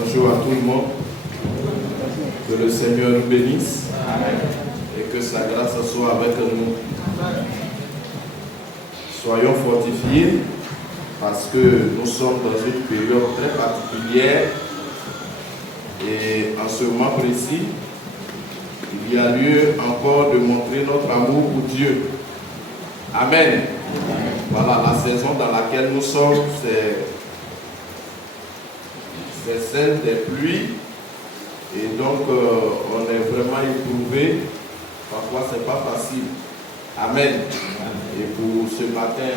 Bonjour à tout le monde. Que le Seigneur nous bénisse. Amen. Et que sa grâce soit avec nous. Amen. Soyons fortifiés parce que nous sommes dans une période très particulière et en ce moment précis, il y a lieu encore de montrer notre amour pour Dieu. Amen. Amen. Voilà, la saison dans laquelle nous sommes, c'est celle des pluies. Et donc, on est vraiment éprouvé. Parfois, ce n'est pas facile. Amen. Et pour ce matin,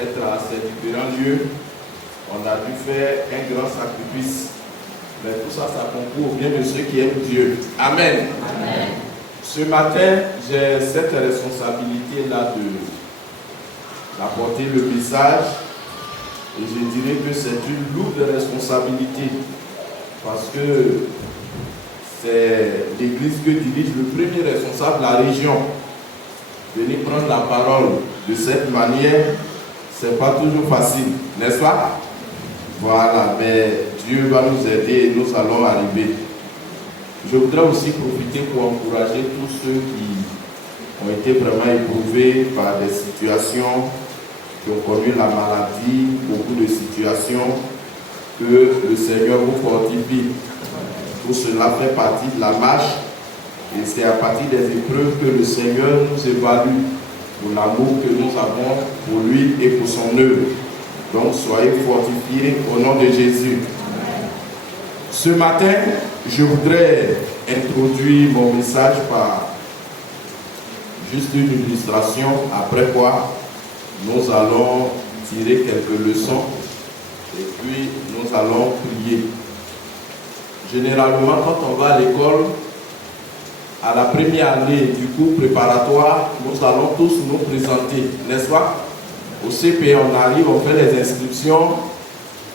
être à ces différents lieux, on a dû faire un grand sacrifice. Mais tout ça, ça concourt au bien de ceux qui aiment Dieu. Amen. Amen. Ce matin, j'ai cette responsabilité-là d'apporter le message. Et je dirais que c'est une lourde responsabilité. Parce que c'est l'église que dirige le premier responsable de la région. Venir prendre la parole de cette manière, c'est pas toujours facile, n'est-ce pas? Voilà, mais Dieu va nous aider et nous allons arriver. Je voudrais aussi profiter pour encourager tous ceux qui ont été vraiment éprouvés par des situations, qui ont connu la maladie, beaucoup de situations, que le Seigneur vous fortifie. Tout cela fait partie de la marche et c'est à partir des épreuves que le Seigneur nous évalue pour l'amour que nous avons pour lui et pour son œuvre. Donc soyez fortifiés au nom de Jésus. Ce matin, je voudrais introduire mon message par juste une illustration, après quoi nous allons tirer quelques leçons et puis nous allons prier. Généralement, quand on va à l'école, à la première année du cours préparatoire, nous allons tous nous présenter, n'est-ce pas? Au CP, on arrive, on fait les inscriptions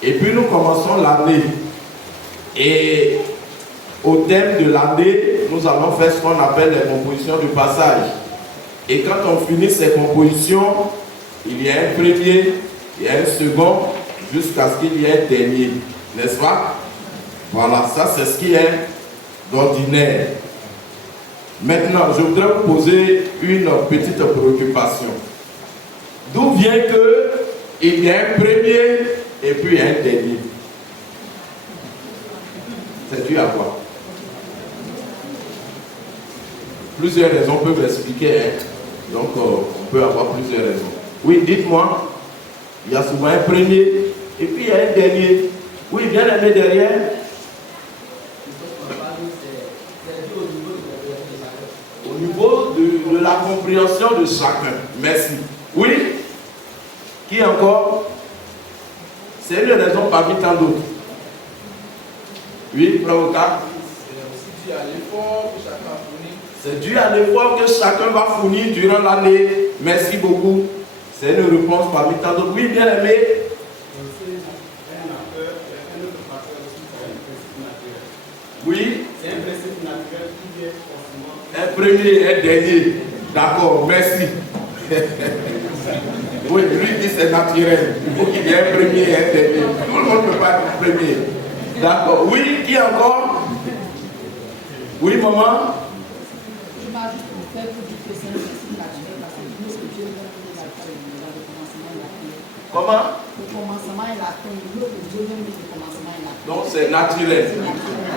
et puis nous commençons l'année. Et au thème de l'année, nous allons faire ce qu'on appelle les compositions de passage. Et quand on finit ces compositions, il y a un premier, il y a un second, jusqu'à ce qu'il y ait un dernier, n'est-ce pas? Voilà, ça c'est ce qui est d'ordinaire. Maintenant, je voudrais vous poser une petite préoccupation. D'où vient qu'il y a un premier et puis un dernier? C'est dû à quoi? Plusieurs raisons peuvent expliquer. Donc, on peut avoir plusieurs raisons. Oui, dites-moi. Il y a souvent un premier et puis il y a un dernier. Oui, bien aimé derrière. Au niveau de la compréhension de chacun. Merci. Oui? Qui encore? C'est une raison parmi tant d'autres. Oui, provocat. C'est dû à l'effort que chacun va fournir durant l'année. Merci beaucoup. C'est une réponse parmi tant d'autres. Oui, bien aimé. Oui. C'est un principe naturel qui vient forcément. Un premier et un dernier. D'accord, merci. Oui, lui dit c'est naturel. Il faut qu'il y ait un premier et un dernier. Tout le monde ne peut pas être premier. D'accord. Oui, qui encore? Oui, maman? Je m'ajoute pour faire pour dire que c'est un principe naturel parce que nous, ce que Dieu veut nous dans le commencement et la fin. Comment? Le commencement et la fin. Nous, que Dieu veut nous le commencement et la fin. Donc c'est naturel.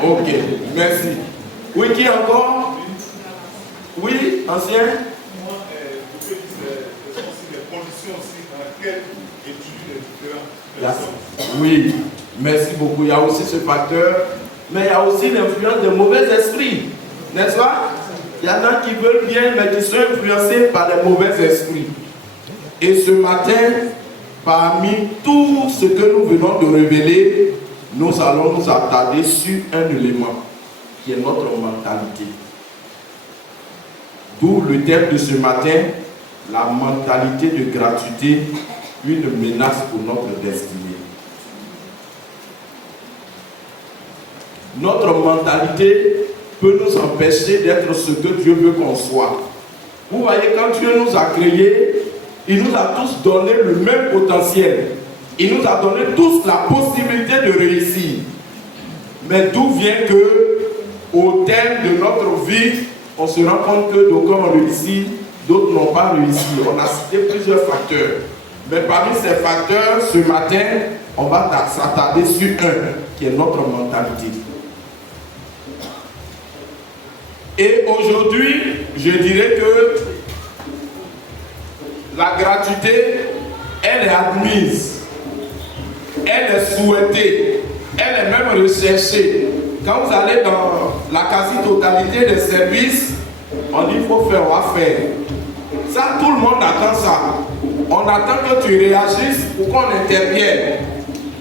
Ok, merci. Oui, qui encore? Oui, ancien? Moi, je peux dire les conditions aussi dans lesquelles étudient les différentes personnes. Oui, merci beaucoup. Il y a aussi ce facteur, mais il y a aussi l'influence des mauvais esprits, n'est-ce pas? Il y en a qui veulent bien, mais qui sont influencés par les mauvais esprits. Et ce matin, parmi tout ce que nous venons de révéler, nous allons nous attarder sur un élément qui est notre mentalité. D'où le thème de ce matin, la mentalité de gratuité, une menace pour notre destinée. Notre mentalité peut nous empêcher d'être ce que Dieu veut qu'on soit. Vous voyez, quand Dieu nous a créés, il nous a tous donné le même potentiel. Il nous a donné tous la possibilité de réussir. Mais d'où vient que, au terme de notre vie, on se rend compte que d'aucuns ont réussi, d'autres n'ont pas réussi. On a cité plusieurs facteurs. Mais parmi ces facteurs, ce matin, on va s'attarder sur un, qui est notre mentalité. Et aujourd'hui, je dirais que la gratuité, elle est admise, elle est souhaitée, elle est même recherchée. Quand vous allez dans la quasi-totalité des services, on dit qu'il faut faire, on va faire. Ça, tout le monde attend ça. On attend que tu réagisses pour qu'on intervienne.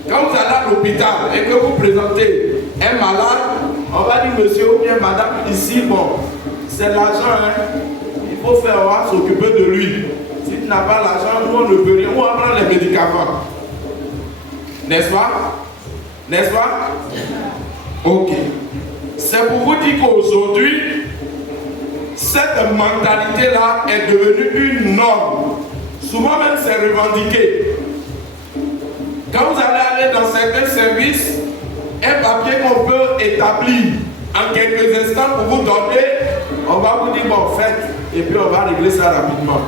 Quand vous allez à l'hôpital et que vous présentez un malade, on va dire monsieur ou bien madame, ici, bon, c'est l'argent, hein. Il faut faire, on va s'occuper de lui. Si tu n'as pas l'argent, nous on ne peut rien, on va prendre les médicaments. N'est-ce pas? N'est-ce pas? Ok. C'est pour vous dire qu'aujourd'hui, cette mentalité-là est devenue une norme. Souvent même c'est revendiqué. Quand vous allez aller dans certains services, un papier qu'on peut établir en quelques instants pour vous donner, on va vous dire bon faites et puis on va régler ça rapidement.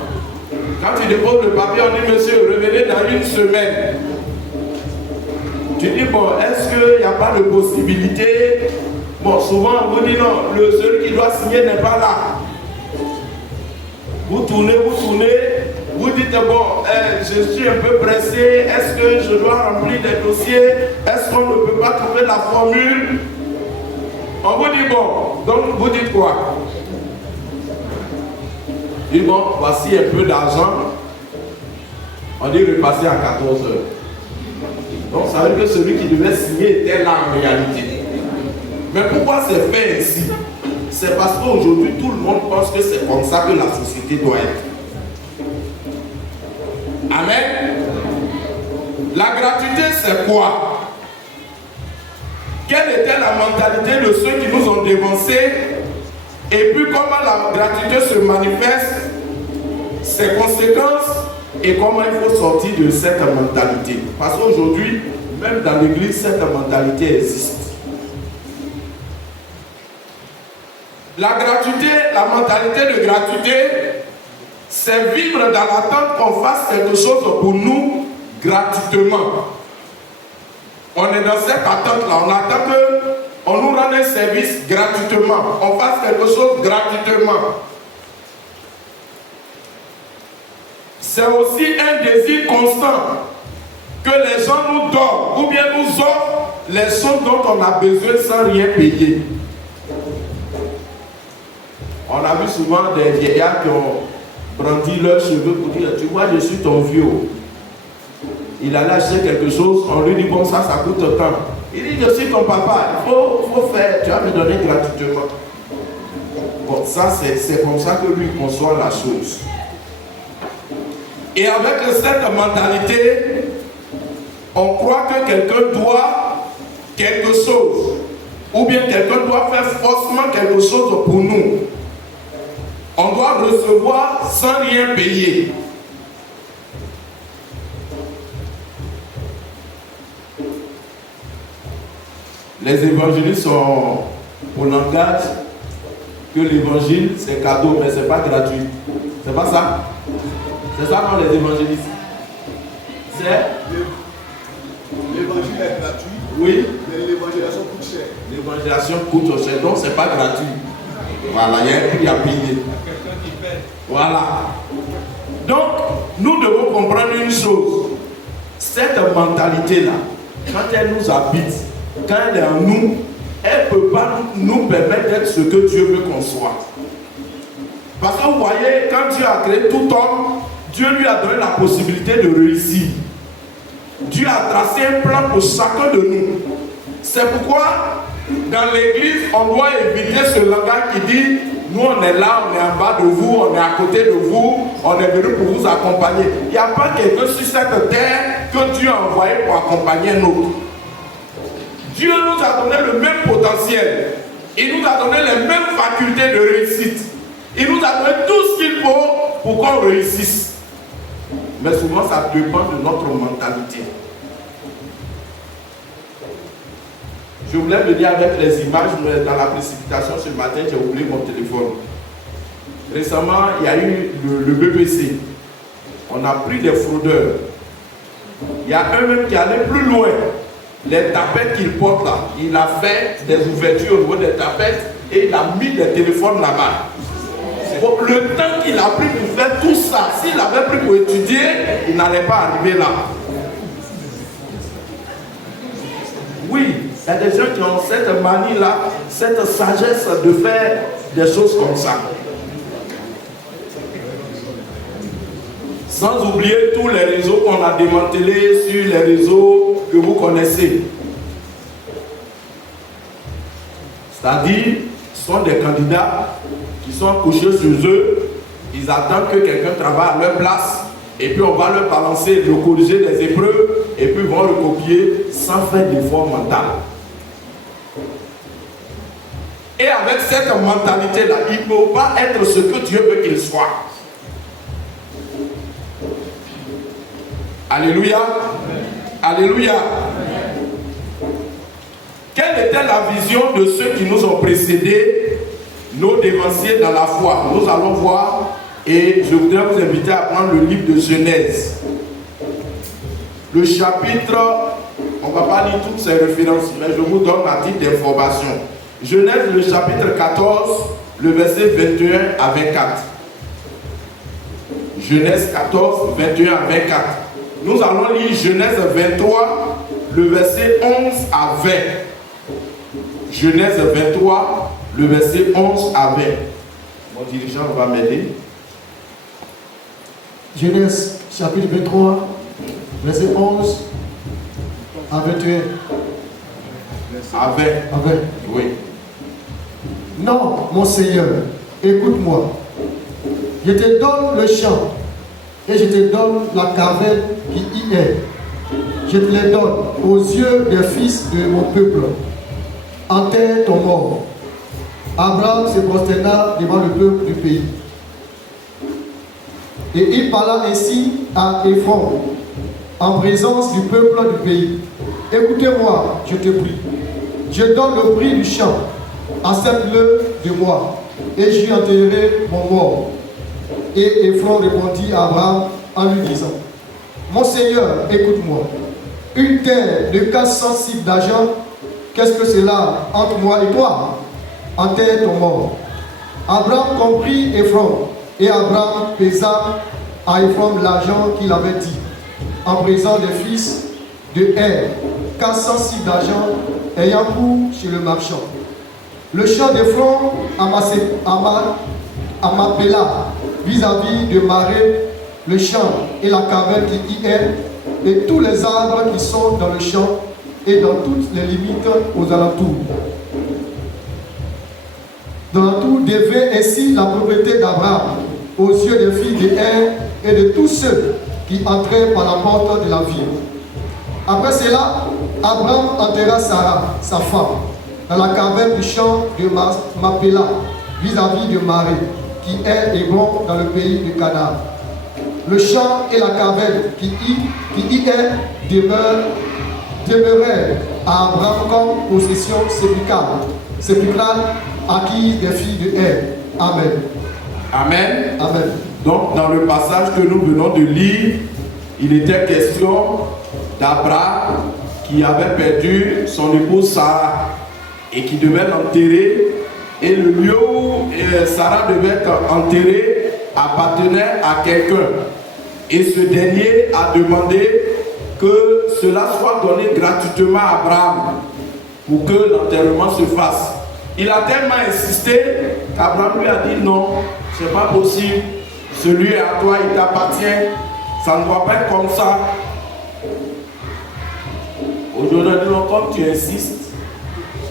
Quand tu déposes le papier, on dit monsieur, revenez dans une semaine. Tu dis bon, est-ce qu'il n'y a pas de possibilité? Bon, souvent on vous dit non, celui qui doit signer n'est pas là. Vous tournez, vous dites bon, je suis un peu pressé, est-ce que je dois remplir des dossiers? Est-ce qu'on ne peut pas trouver la formule? On vous dit bon, donc vous dites quoi? Dit bon, voici un peu d'argent. On dit repasser à 14 heures. Donc ça veut dire que celui qui devait signer était là en réalité. Mais pourquoi c'est fait ainsi? C'est parce qu'aujourd'hui tout le monde pense que c'est comme ça que la société doit être. Amen. La gratuité c'est quoi? Quelle était la mentalité de ceux qui nous ont dévancés? Et puis comment la gratuité se manifeste, ses conséquences et comment il faut sortir de cette mentalité. Parce qu'aujourd'hui, même dans l'église, cette mentalité existe. La gratuité, la mentalité de gratuité, c'est vivre dans l'attente qu'on fasse quelque chose pour nous gratuitement. On est dans cette attente-là, on attend qu'on nous rende un service gratuitement, on fasse quelque chose gratuitement. C'est aussi un désir constant que les gens nous donnent ou bien nous offrent les choses dont on a besoin sans rien payer. On a vu souvent des vieillards qui ont brandi leurs cheveux pour dire tu vois, je suis ton vieux. Il a acheté quelque chose, on lui dit bon ça coûte tant. Il dit je suis ton papa, il faut faire, tu vas me donner gratuitement. Bon, ça c'est comme ça que lui conçoit la chose. Et avec cette mentalité, on croit que quelqu'un doit quelque chose, ou bien quelqu'un doit faire forcément quelque chose pour nous. On doit recevoir sans rien payer. Les évangélistes sont au langage que l'évangile c'est cadeau, mais c'est pas gratuit. C'est pas ça? C'est ça quand les évangélistes. L'évangile est gratuit. Oui. Mais l'évangélisation coûte cher. L'évangélisation coûte cher, donc c'est pas gratuit. Voilà, il y a un prix à payer. Voilà. Donc, nous devons comprendre une chose. Cette mentalité-là, quand elle nous habite, quand elle est en nous, elle ne peut pas nous permettre d'être ce que Dieu veut qu'on soit. Parce que vous voyez, quand Dieu a créé tout homme, Dieu lui a donné la possibilité de réussir. Dieu a tracé un plan pour chacun de nous. C'est pourquoi, dans l'église, on doit éviter ce langage qui dit nous on est là, on est en bas de vous, on est à côté de vous, on est venu pour vous accompagner. Il n'y a pas quelqu'un sur cette terre que Dieu a envoyé pour accompagner un autre. Dieu nous a donné le même potentiel. Il nous a donné les mêmes facultés de réussite. Il nous a donné tout ce qu'il faut pour qu'on réussisse. Mais souvent, ça dépend de notre mentalité. Je voulais venir avec les images, mais dans la précipitation ce matin, j'ai oublié mon téléphone. Récemment, il y a eu le BBC. On a pris des fraudeurs. Il y a un même qui allait plus loin. Les tapettes qu'il porte là, il a fait des ouvertures au niveau des tapettes et il a mis des téléphones là-bas. Bon, le temps qu'il a pris pour faire tout ça, s'il avait pris pour étudier, il n'allait pas arriver là. Oui, il y a des gens qui ont cette manie-là, cette sagesse de faire des choses comme ça. Sans oublier tous les réseaux qu'on a démantelés sur les réseaux que vous connaissez. C'est-à-dire, ce sont des candidats qui sont couchés sur eux, ils attendent que quelqu'un travaille à leur place, et puis on va leur balancer, le corriger des épreuves, et puis ils vont le copier sans faire d'effort mental. Et avec cette mentalité-là, il ne peut pas être ce que Dieu veut qu'il soit. Alléluia. Alléluia. Quelle était la vision de ceux qui nous ont précédés, nos dévanciers dans la foi? Nous allons voir, et je voudrais vous inviter à prendre le livre de Genèse. Le chapitre, on ne va pas lire toutes ces références, mais je vous donne à titre d'information. Genèse, le chapitre 14, le verset 21 à 24. Genèse 14, 21 à 24. Nous allons lire Genèse 23, le verset 11 à 20. Genèse 23, le verset 11 à 20. Mon dirigeant va m'aider. Genèse chapitre 23, verset 11 à 21. À 20. À 20. Oui. Non, mon Seigneur, écoute-moi. Je te donne le champ et je te donne la caverne qui y est. Je te les donne aux yeux des fils de mon peuple. Enterre ton mort. Abraham se prosterna devant le peuple du pays. Et il parla ainsi à Ephron, en présence du peuple du pays. Écoutez-moi, je te prie. Je donne le prix du champ. Accepte-le de moi, et j'y enterrerai mon mort. Et Ephron répondit à Abraham en lui disant, mon Seigneur, écoute-moi. Une terre de 400 cycles d'argent, qu'est-ce que c'est là entre moi et toi? Enterre ton mort. Abraham comprit Ephron, et Abraham pesa à Ephron l'argent qu'il avait dit, en présence des fils de Er, 400 cycles d'argent, ayant cours chez le marchand. Le champ d'Ephron Amapéla, vis-à-vis de Maré, le champ et la caverne qui y est, et tous les arbres qui sont dans le champ et dans toutes les limites aux alentours. Dans l'alentour devait ainsi la propriété d'Abraham aux yeux des filles de Er et de tous ceux qui entraient par la porte de la ville. Après cela, Abraham enterra Sarah, sa femme, dans la caverne du champ de Mapéla, vis-à-vis de Maré, qui est Hébron dans le pays de Canaan. Le champ et la caverne qui y est demeurèrent à Abraham comme possession sépulcrale acquise des filles de Er. Amen. Amen. Amen. Donc, dans le passage que nous venons de lire, il était question d'Abraham qui avait perdu son épouse Sarah et qui devait l'enterrer. Et le lieu où Sarah devait être enterrée appartenait à quelqu'un. Et ce dernier a demandé que cela soit donné gratuitement à Abraham pour que l'enterrement se fasse. Il a tellement insisté qu'Abraham lui a dit non, c'est pas possible. Celui à toi, il t'appartient. Ça ne doit pas être comme ça. Aujourd'hui,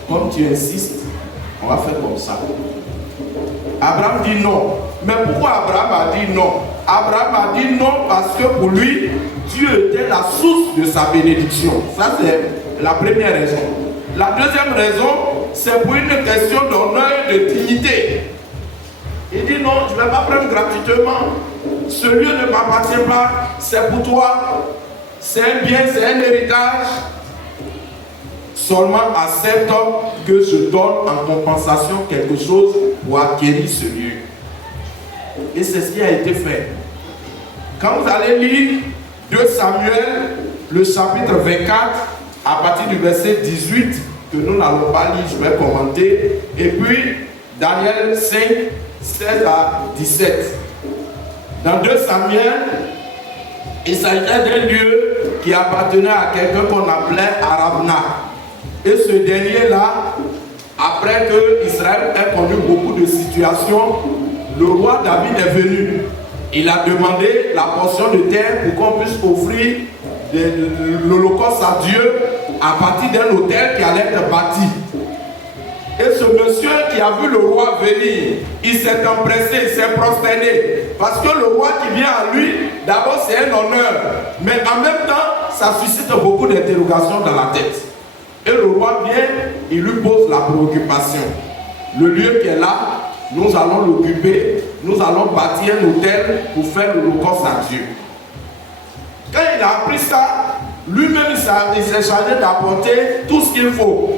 comme tu insistes, on va faire comme ça. Abraham dit non. Mais pourquoi Abraham a dit non? Abraham a dit non parce que pour lui, Dieu était la source de sa bénédiction. Ça, c'est la première raison. La deuxième raison, c'est pour une question d'honneur et de dignité. Il dit non, je ne vais pas prendre gratuitement. Ce lieu ne m'appartient pas, c'est pour toi. C'est un bien, c'est un héritage. seulement accepte que je donne en compensation quelque chose pour acquérir ce lieu. Et c'est ce qui a été fait. Quand vous allez lire 2 Samuel, le chapitre 24, à partir du verset 18, que nous n'allons pas lire, je vais commenter, et puis Daniel 5, 16 à 17. Dans 2 Samuel, il s'agissait d'un lieu qui appartenait à quelqu'un qu'on appelait Arabna. Et ce dernier-là, après que Israël ait connu beaucoup de situations, le roi David est venu. Il a demandé la portion de terre pour qu'on puisse offrir l'holocauste à Dieu à partir d'un hôtel qui allait être bâti. Et ce monsieur qui a vu le roi venir, il s'est empressé, il s'est prosterné. Parce que le roi qui vient à lui, d'abord c'est un honneur. Mais en même temps, ça suscite beaucoup d'interrogations dans la tête. Et le roi vient, il lui pose la préoccupation. Le lieu qui est là, nous allons l'occuper, nous allons bâtir un hôtel pour faire l'holocauste à Dieu. Quand il a appris ça, lui-même il s'est chargé d'apporter tout ce qu'il faut.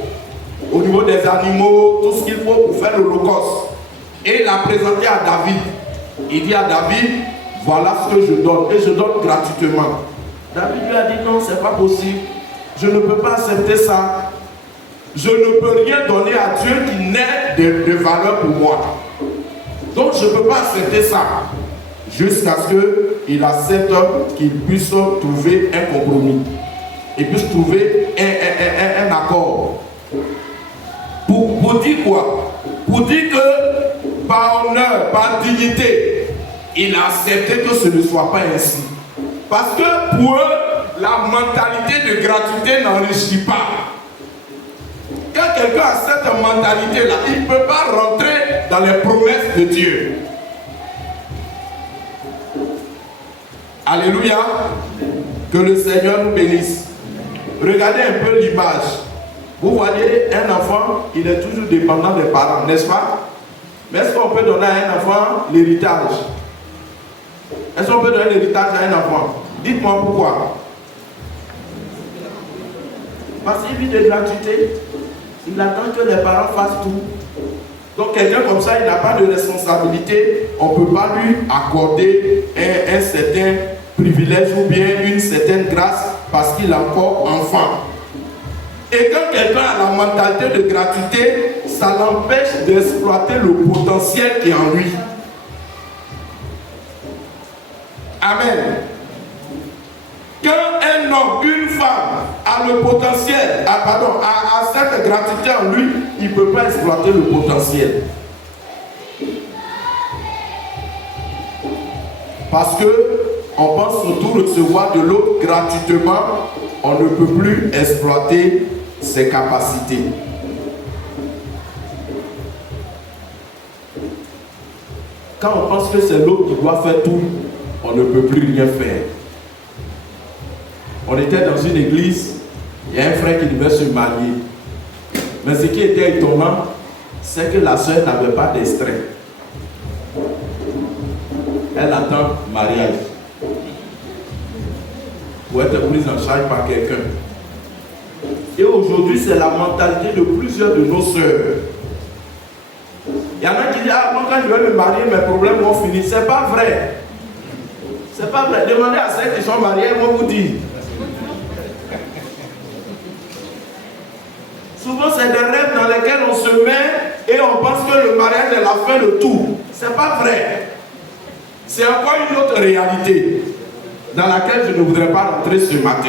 Au niveau des animaux, tout ce qu'il faut pour faire l'holocauste. Et il l'a présenté à David. Il dit à David, voilà ce que je donne. Et je donne gratuitement. David lui a dit, non, c'est pas possible. Je ne peux pas accepter ça. Je ne peux rien donner à Dieu qui n'ait de valeur pour moi. Donc je ne peux pas accepter ça. Jusqu'à ce qu'il accepte qu'il puisse trouver un compromis. Il puisse trouver un accord. Pour dire quoi? Pour dire que par honneur, par dignité, il a accepté que ce ne soit pas ainsi. Parce que pour eux, la mentalité de gratuité n'enrichit pas. Quand quelqu'un a cette mentalité-là, il ne peut pas rentrer dans les promesses de Dieu. Alléluia. Que le Seigneur nous bénisse. Regardez un peu l'image. Vous voyez, un enfant, il est toujours dépendant des parents, n'est-ce pas? Mais est-ce qu'on peut donner à un enfant l'héritage? Est-ce qu'on peut donner l'héritage à un enfant? Dites-moi pourquoi. Parce qu'il vit de gratuité. Il attend que les parents fassent tout. Donc quelqu'un comme ça, il n'a pas de responsabilité. On ne peut pas lui accorder un certain privilège ou bien une certaine grâce parce qu'il est encore enfant. Et quand quelqu'un a la mentalité de gratuité, ça l'empêche d'exploiter le potentiel qui est en lui. Amen. Quand un homme, une femme a le potentiel, a cette gratuité en lui, il ne peut pas exploiter le potentiel. Parce qu'on pense surtout recevoir de l'autre gratuitement, on ne peut plus exploiter ses capacités. Quand on pense que c'est l'autre qui doit faire tout, on ne peut plus rien faire. On était dans une église, il y a un frère qui devait se marier. Mais ce qui était étonnant, c'est que la soeur n'avait pas d'extrait. Elle attend mariage pour être prise en charge par quelqu'un. Et aujourd'hui, c'est la mentalité de plusieurs de nos sœurs. Il y en a qui disent, ah, moi quand je vais me marier, mes problèmes vont finir. C'est pas vrai. C'est pas vrai. Demandez à celles qui sont mariées, elles vont vous dire. Souvent, c'est des rêves dans lesquels on se met et on pense que le mariage est la fin de tout. C'est pas vrai. C'est encore une autre réalité dans laquelle je ne voudrais pas rentrer ce matin.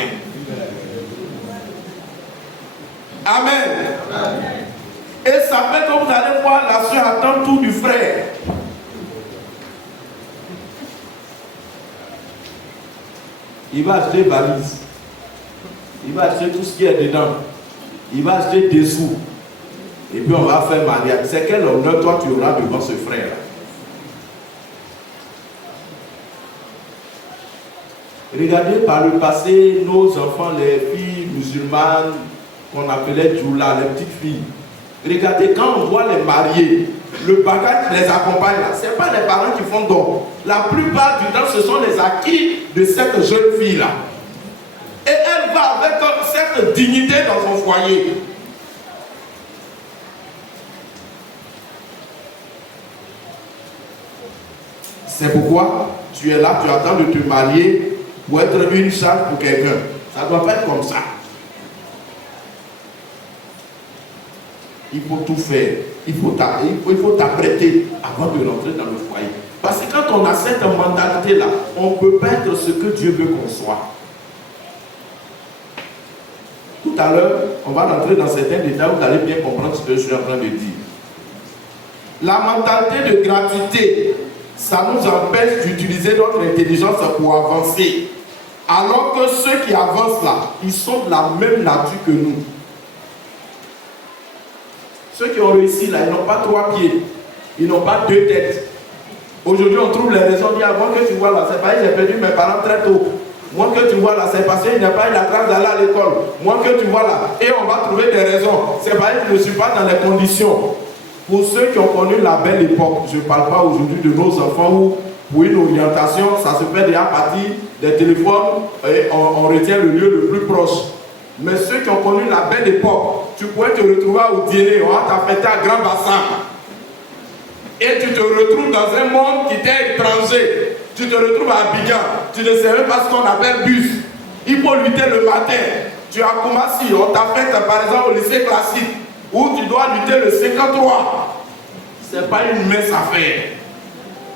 Amen. Amen. Et ça fait que vous allez voir la soeur attend tout du frère. Il va acheter valise. Il va acheter tout ce qui est dedans. Il va acheter des sous. Et puis on va faire mariage. C'est quel honneur toi tu auras devant ce frère-là? Regardez par le passé nos enfants, les filles musulmanes qu'on appelait Djoula, les petites filles. Regardez, quand on voit les mariés, le bagage qui les accompagne là, ce n'est pas les parents qui font don. La plupart du temps, ce sont les acquis de cette jeune fille-là. Et elle va avec cette dignité dans son foyer. C'est pourquoi tu es là, tu attends de te marier pour être une charge pour quelqu'un. Ça ne doit pas être comme ça. Il faut tout faire. Il faut t'apprêter avant de rentrer dans le foyer. Parce que quand on a cette mentalité-là, on ne peut pas être ce que Dieu veut qu'on soit. Tout à l'heure, on va rentrer dans certains détails, vous allez bien comprendre ce que je suis en train de dire. La mentalité de gratuité, ça nous empêche d'utiliser notre intelligence pour avancer. Alors que ceux qui avancent là, ils sont de la même nature que nous. Ceux qui ont réussi là, ils n'ont pas 3 pieds, ils n'ont pas 2 têtes. Aujourd'hui, on trouve les raisons. Moi que tu vois là, c'est pas j'ai perdu mes parents très tôt. Moi que tu vois là, c'est parce qu'il n'a pas eu la grâce d'aller à l'école. Moi que tu vois là, et on va trouver des raisons. C'est parce que je ne suis pas dans les conditions. Pour ceux qui ont connu la belle époque, je ne parle pas aujourd'hui de nos enfants où pour une orientation, ça se fait déjà à partir des téléphones et on retient le lieu le plus proche. Mais ceux qui ont connu la belle époque, tu pourrais te retrouver au dîner, on va t'affecter à Grand Bassin. Et tu te retrouves dans un monde qui t'est étranger. Tu te retrouves à Abidjan. Tu ne sais même pas ce qu'on appelle bus. Il faut lutter le matin. Tu es à Koumassi, on t'affecte par exemple au lycée classique, où tu dois lutter le 53. Ce n'est pas une mince affaire.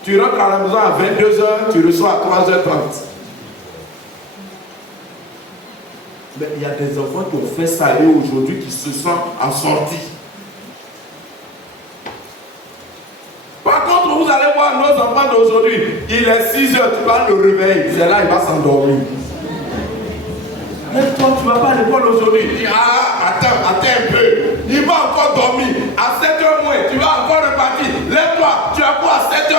Tu rentres à la maison à 22h, tu reçois à 3h30. Mais il y a des enfants qui ont fait ça et aujourd'hui qui se sentent en sortie. Par contre, vous allez voir nos enfants d'aujourd'hui, il est 6h, tu vas le réveiller, c'est là il va s'endormir. Mais toi, tu ne vas pas à l'école aujourd'hui. Tu dis, attends un peu. Il va encore dormir. À 7h moins, tu vas encore repartir. Lève-toi, tu as quoi à 7h?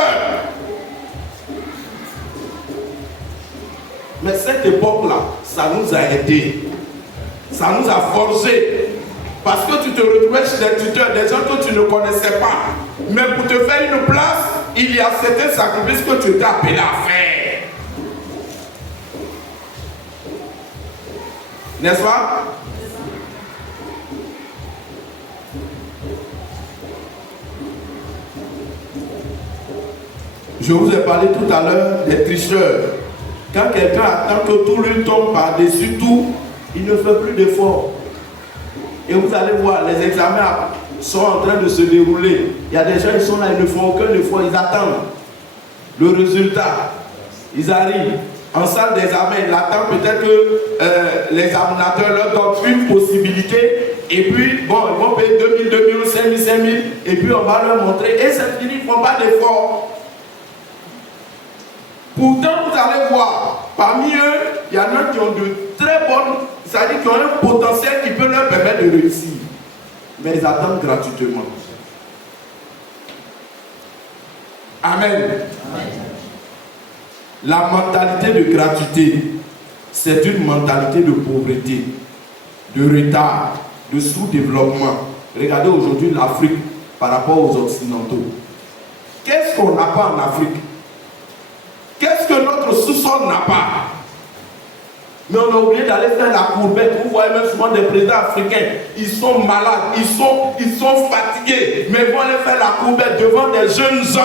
Mais cette époque-là, ça nous a aidés. Ça nous a forgés. Parce que tu te retrouvais chez des tuteurs, des gens que tu ne connaissais pas. Mais pour te faire une place, il y a certains sacrifices que tu étais appelé à faire. N'est-ce pas? Je vous ai parlé tout à l'heure des tricheurs. Quand quelqu'un attend que tout lui tombe par-dessus tout, il ne fait plus d'efforts. Et vous allez voir, les examens sont en train de se dérouler. Il y a des gens qui sont là, ils ne font aucun effort, ils attendent le résultat. Ils arrivent en salle d'examen, ils attendent peut-être que l'examinateur leur donne une possibilité. Et puis, bon, ils vont payer 2000, 2000, 5000, 5000. Et puis, on va leur montrer. Et c'est fini, ils ne font pas d'effort. Pourtant, vous allez voir, parmi eux, il y en a qui ont de très bonnes, c'est-à-dire qui ont un potentiel qui peut leur permettre de réussir. Mais ils attendent gratuitement. Amen. Amen. La mentalité de gratuité, c'est une mentalité de pauvreté, de retard, de sous-développement. Regardez aujourd'hui l'Afrique par rapport aux Occidentaux. Qu'est-ce qu'on n'a pas en Afrique? Qu'est-ce que notre sous-sol n'a pas? Mais on a oublié d'aller faire la courbette. Vous voyez même souvent des présidents africains, ils sont malades, ils sont fatigués, mais ils vont aller faire la courbette devant des jeunes gens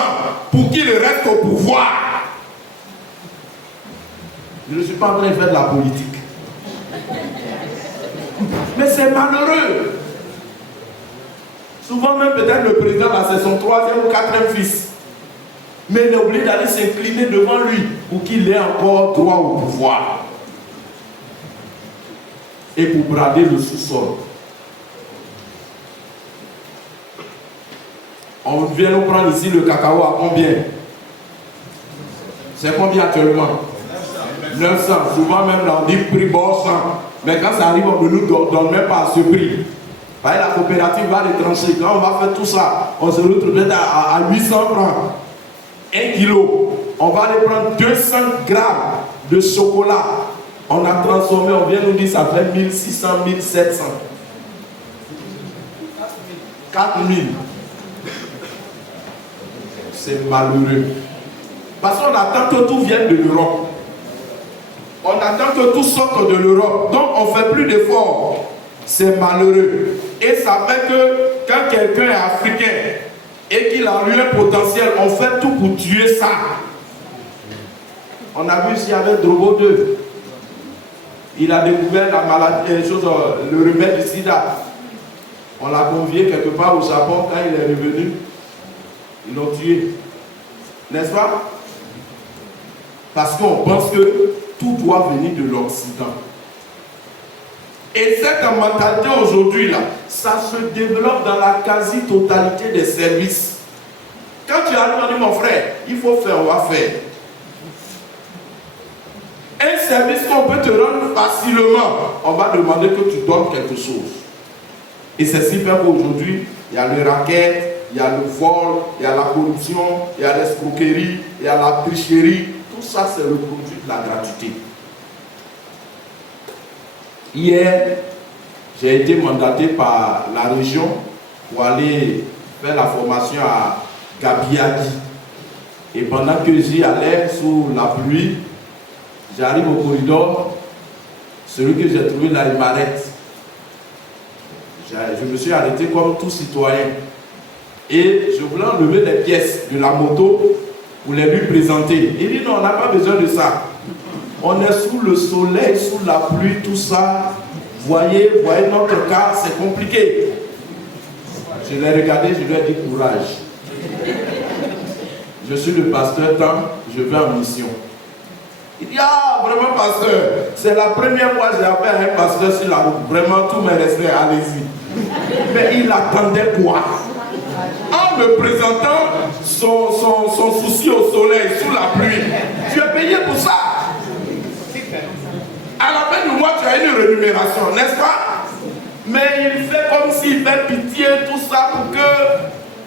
pour qu'ils restent au pouvoir. Je ne suis pas en train de faire de la politique. Mais c'est malheureux. Souvent même peut-être le président, là, c'est son 3e ou 4e fils. Mais il est obligé d'aller s'incliner devant lui pour qu'il ait encore droit au pouvoir. Et pour brader le sous-sol. On vient nous prendre ici le cacao à combien? C'est combien actuellement? 900. Souvent même là on dit prix bon 100. Mais quand ça arrive, on ne nous donne même pas à ce prix. La coopérative va les trancher. Quand on va faire tout ça, on se retrouve peut-être à 800 francs. 1 kilo. On va aller prendre 200 grammes de chocolat. On a transformé, on vient nous dire ça fait 1600, 1700. 4000. C'est malheureux. Parce qu'on attend que tout vienne de l'Europe. On attend que tout sorte de l'Europe. Donc on ne fait plus d'efforts. C'est malheureux. Et ça fait que quand quelqu'un est africain et qu'il a eu un potentiel, on fait tout pour tuer ça. On a vu ici avec Drogo 2. Il a découvert la maladie, le remède du sida. On l'a convié quelque part au Japon. Quand il est revenu, ils l'ont tué. N'est-ce pas? Parce qu'on pense que tout doit venir de l'Occident. Et cette mentalité aujourd'hui là, ça se développe dans la quasi-totalité des services. Quand tu arrives, on dit mon frère, il faut faire, on va faire. Un service qu'on peut te rendre facilement, on va demander que tu donnes quelque chose. Et c'est si fait qu'aujourd'hui, il y a le racket, il y a le vol, il y a la corruption, il y a l'escroquerie, il y a la tricherie. Tout ça, c'est le produit de la gratuité. Hier, j'ai été mandaté par la région pour aller faire la formation à Gabiagi. Et pendant que j'y allais sous la pluie, j'arrive au corridor, celui que j'ai trouvé là, il m'arrête. Je me suis arrêté comme tout citoyen. Et je voulais enlever les pièces de la moto pour les lui présenter. Il dit non, on n'a pas besoin de ça. On est sous le soleil, sous la pluie, tout ça. Voyez notre cas, c'est compliqué. Je l'ai regardé, je lui ai dit courage. Je suis le pasteur tant, je vais en mission. Il dit ah, vraiment pasteur, c'est la première fois que j'ai appelé un pasteur sur la route. Vraiment, tous mes respects, allez-y. Mais il attendait quoi? En me présentant son souci au soleil, sous la pluie. Tu es payé pour ça. À la fin du mois, tu as une rémunération, n'est-ce pas? Mais il fait comme s'il fait pitié, tout ça pour que...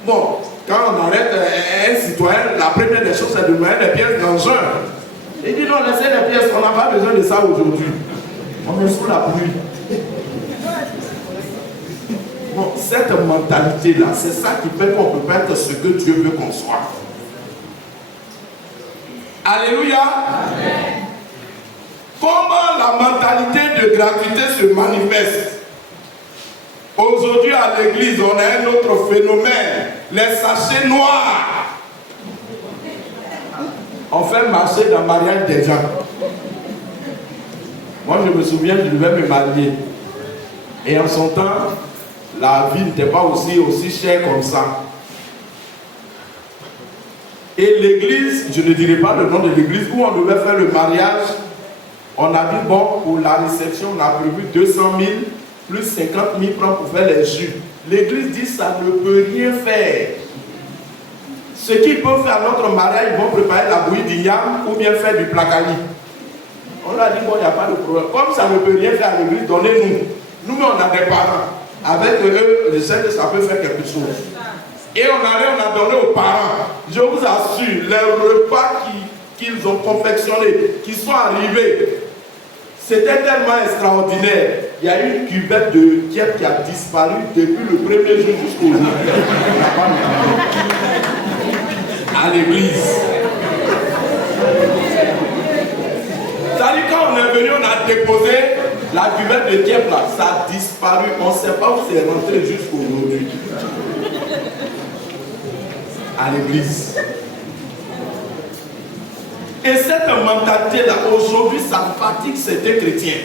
Bon, quand on arrête un citoyen, la première des choses, c'est de mettre des pièces d'engin. Il dit non, laissez les pièces, on n'a pas besoin de ça aujourd'hui. On est sous la pluie. Bon, cette mentalité-là, c'est ça qui fait qu'on peut pas être ce que Dieu veut qu'on soit. Alléluia. Amen. Comment la mentalité de gratuité se manifeste? Aujourd'hui à l'église, on a un autre phénomène, les sachets noirs. On fait marcher dans le mariage des gens. Moi je me souviens, je devais me marier. Et en son temps, la vie n'était pas aussi chère comme ça. Et l'église, je ne dirai pas le nom de l'église, où on devait faire le mariage, on a dit bon, pour la réception, on a prévu 200 000 plus 50 000 francs pour faire les jus. L'église dit ça ne peut rien faire. Ce qu'ils peuvent faire à notre mariage, ils vont préparer la bouillie d'igname ou bien faire du placali. On a dit bon, il n'y a pas de problème. Comme ça ne peut rien faire à l'église, donnez-nous. Nous, on a des parents. Avec eux, je sais que ça peut faire quelque chose. Et on a donné aux parents. Je vous assure, les repas qu'ils ont confectionnés, qui sont arrivés, c'était tellement extraordinaire. Il y a une cuvette de Kiev qui a disparu depuis le premier jour jusqu'au jour. À l'église. C'est-à-dire quand on est venu, on a déposé la cuvette de Kiev là, ça a disparu. On ne sait pas où c'est rentré jusqu'aujourd'hui. À l'église. Et cette mentalité-là, aujourd'hui, ça fatigue certains chrétiens.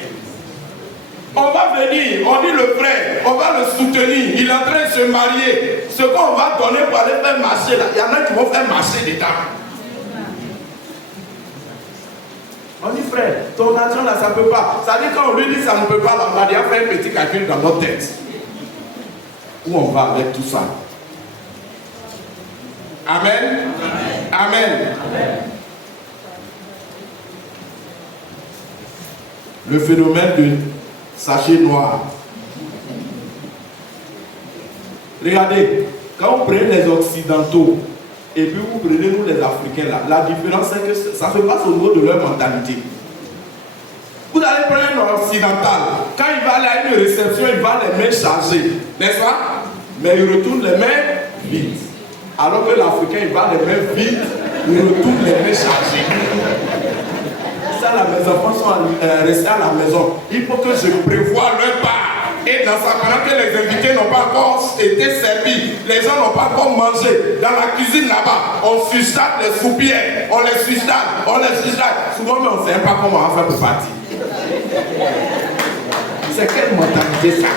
On va venir, on dit le frère, on va le soutenir, il est en train de se marier. Ce qu'on va donner pour aller faire marcher là, il y en a qui vont faire marcher dedans. On dit frère, ton argent là, ça ne peut pas. Ça dit quand on lui dit ça ne peut pas, là, on va déjà faire un petit calcul dans notre tête. Où on va avec tout ça? Amen. Amen. Amen. Le phénomène de sachet noir. Regardez, quand vous prenez les Occidentaux et puis vous prenez nous les Africains là, la différence c'est que ça se passe au niveau de leur mentalité. Vous allez prendre un Occidental, quand il va aller à une réception, il va les mains chargées, n'est-ce pas? Mais il retourne les mains vides. Alors que l'Africain, il va les mains vides, il retourne les mains chargées. Ça, mes enfants sont restés à la maison. Il faut que je prévoie leur part. Et dans sa pendant que les invités n'ont pas encore été servis, les gens n'ont pas encore mangé, dans la cuisine là-bas, on suscite les soupières, on les suscite. Souvent, mais on ne sait pas comment on va faire pour partir. C'est quelle mentalité ça?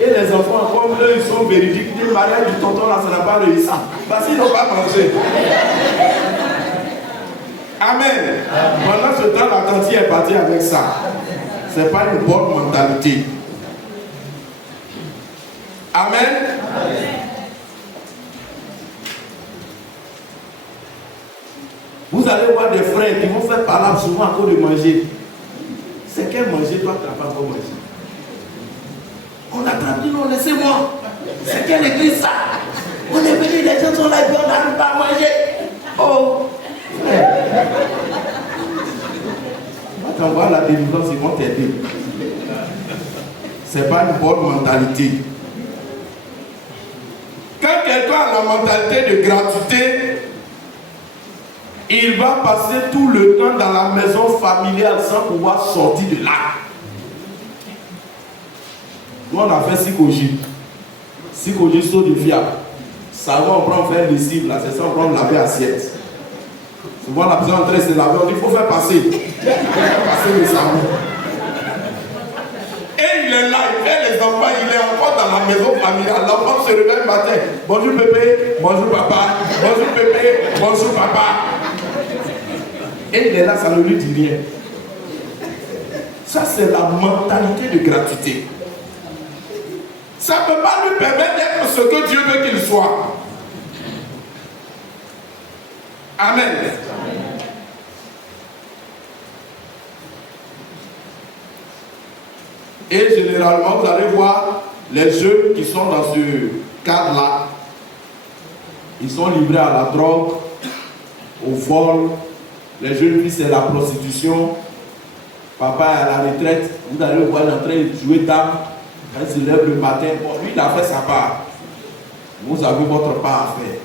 Et les enfants, comme eux, ils sont véridiques, le mariage du tonton là, ça n'a pas réussi. Parce qu'ils n'ont pas mangé. Amen. Pendant ce temps, la tante est partie avec ça. Ce n'est pas une bonne mentalité. Amen. Vous allez voir des frères qui vont faire parler souvent à cause de manger. C'est quel manger, toi, tu n'as pas encore mangé. On attrape, dit non, laissez-moi. C'est quelle église ça? On est venu, les gens sont là, et on n'arrive pas à manger. Oh, frère. On va t'envoyer la délivrance, ils vont t'aider. Ce n'est pas une bonne mentalité. Quand quelqu'un a la mentalité de gratuité, il va passer tout le temps dans la maison familiale sans pouvoir sortir de là. Nous, on a fait Sikoji. Sikoji saut de fiable. Ça va, on prend faire les cibles, là, c'est ça, on prend laver assiette. Souvent, la personne est en train de se laver, on dit, il faut faire passer. Il faut passer le savon. Et il est là, il fait les enfants, il est encore dans la maison familiale. L'enfant se réveille le matin. Bonjour bébé, bonjour papa, bonjour bébé, bonjour papa. Et il est là, ça ne lui dit rien. Ça, c'est la mentalité de gratuité. Ça ne peut pas lui permettre d'être ce que Dieu veut qu'il soit. Amen. Et généralement, vous allez voir les jeunes qui sont dans ce cadre-là. Ils sont livrés à la drogue, au vol. Les jeunes filles, c'est la prostitution. Papa est à la retraite. Vous allez le voir en train de jouer dame. Quand il se lève le matin, bon, lui, il a fait sa part. Vous avez votre part à faire.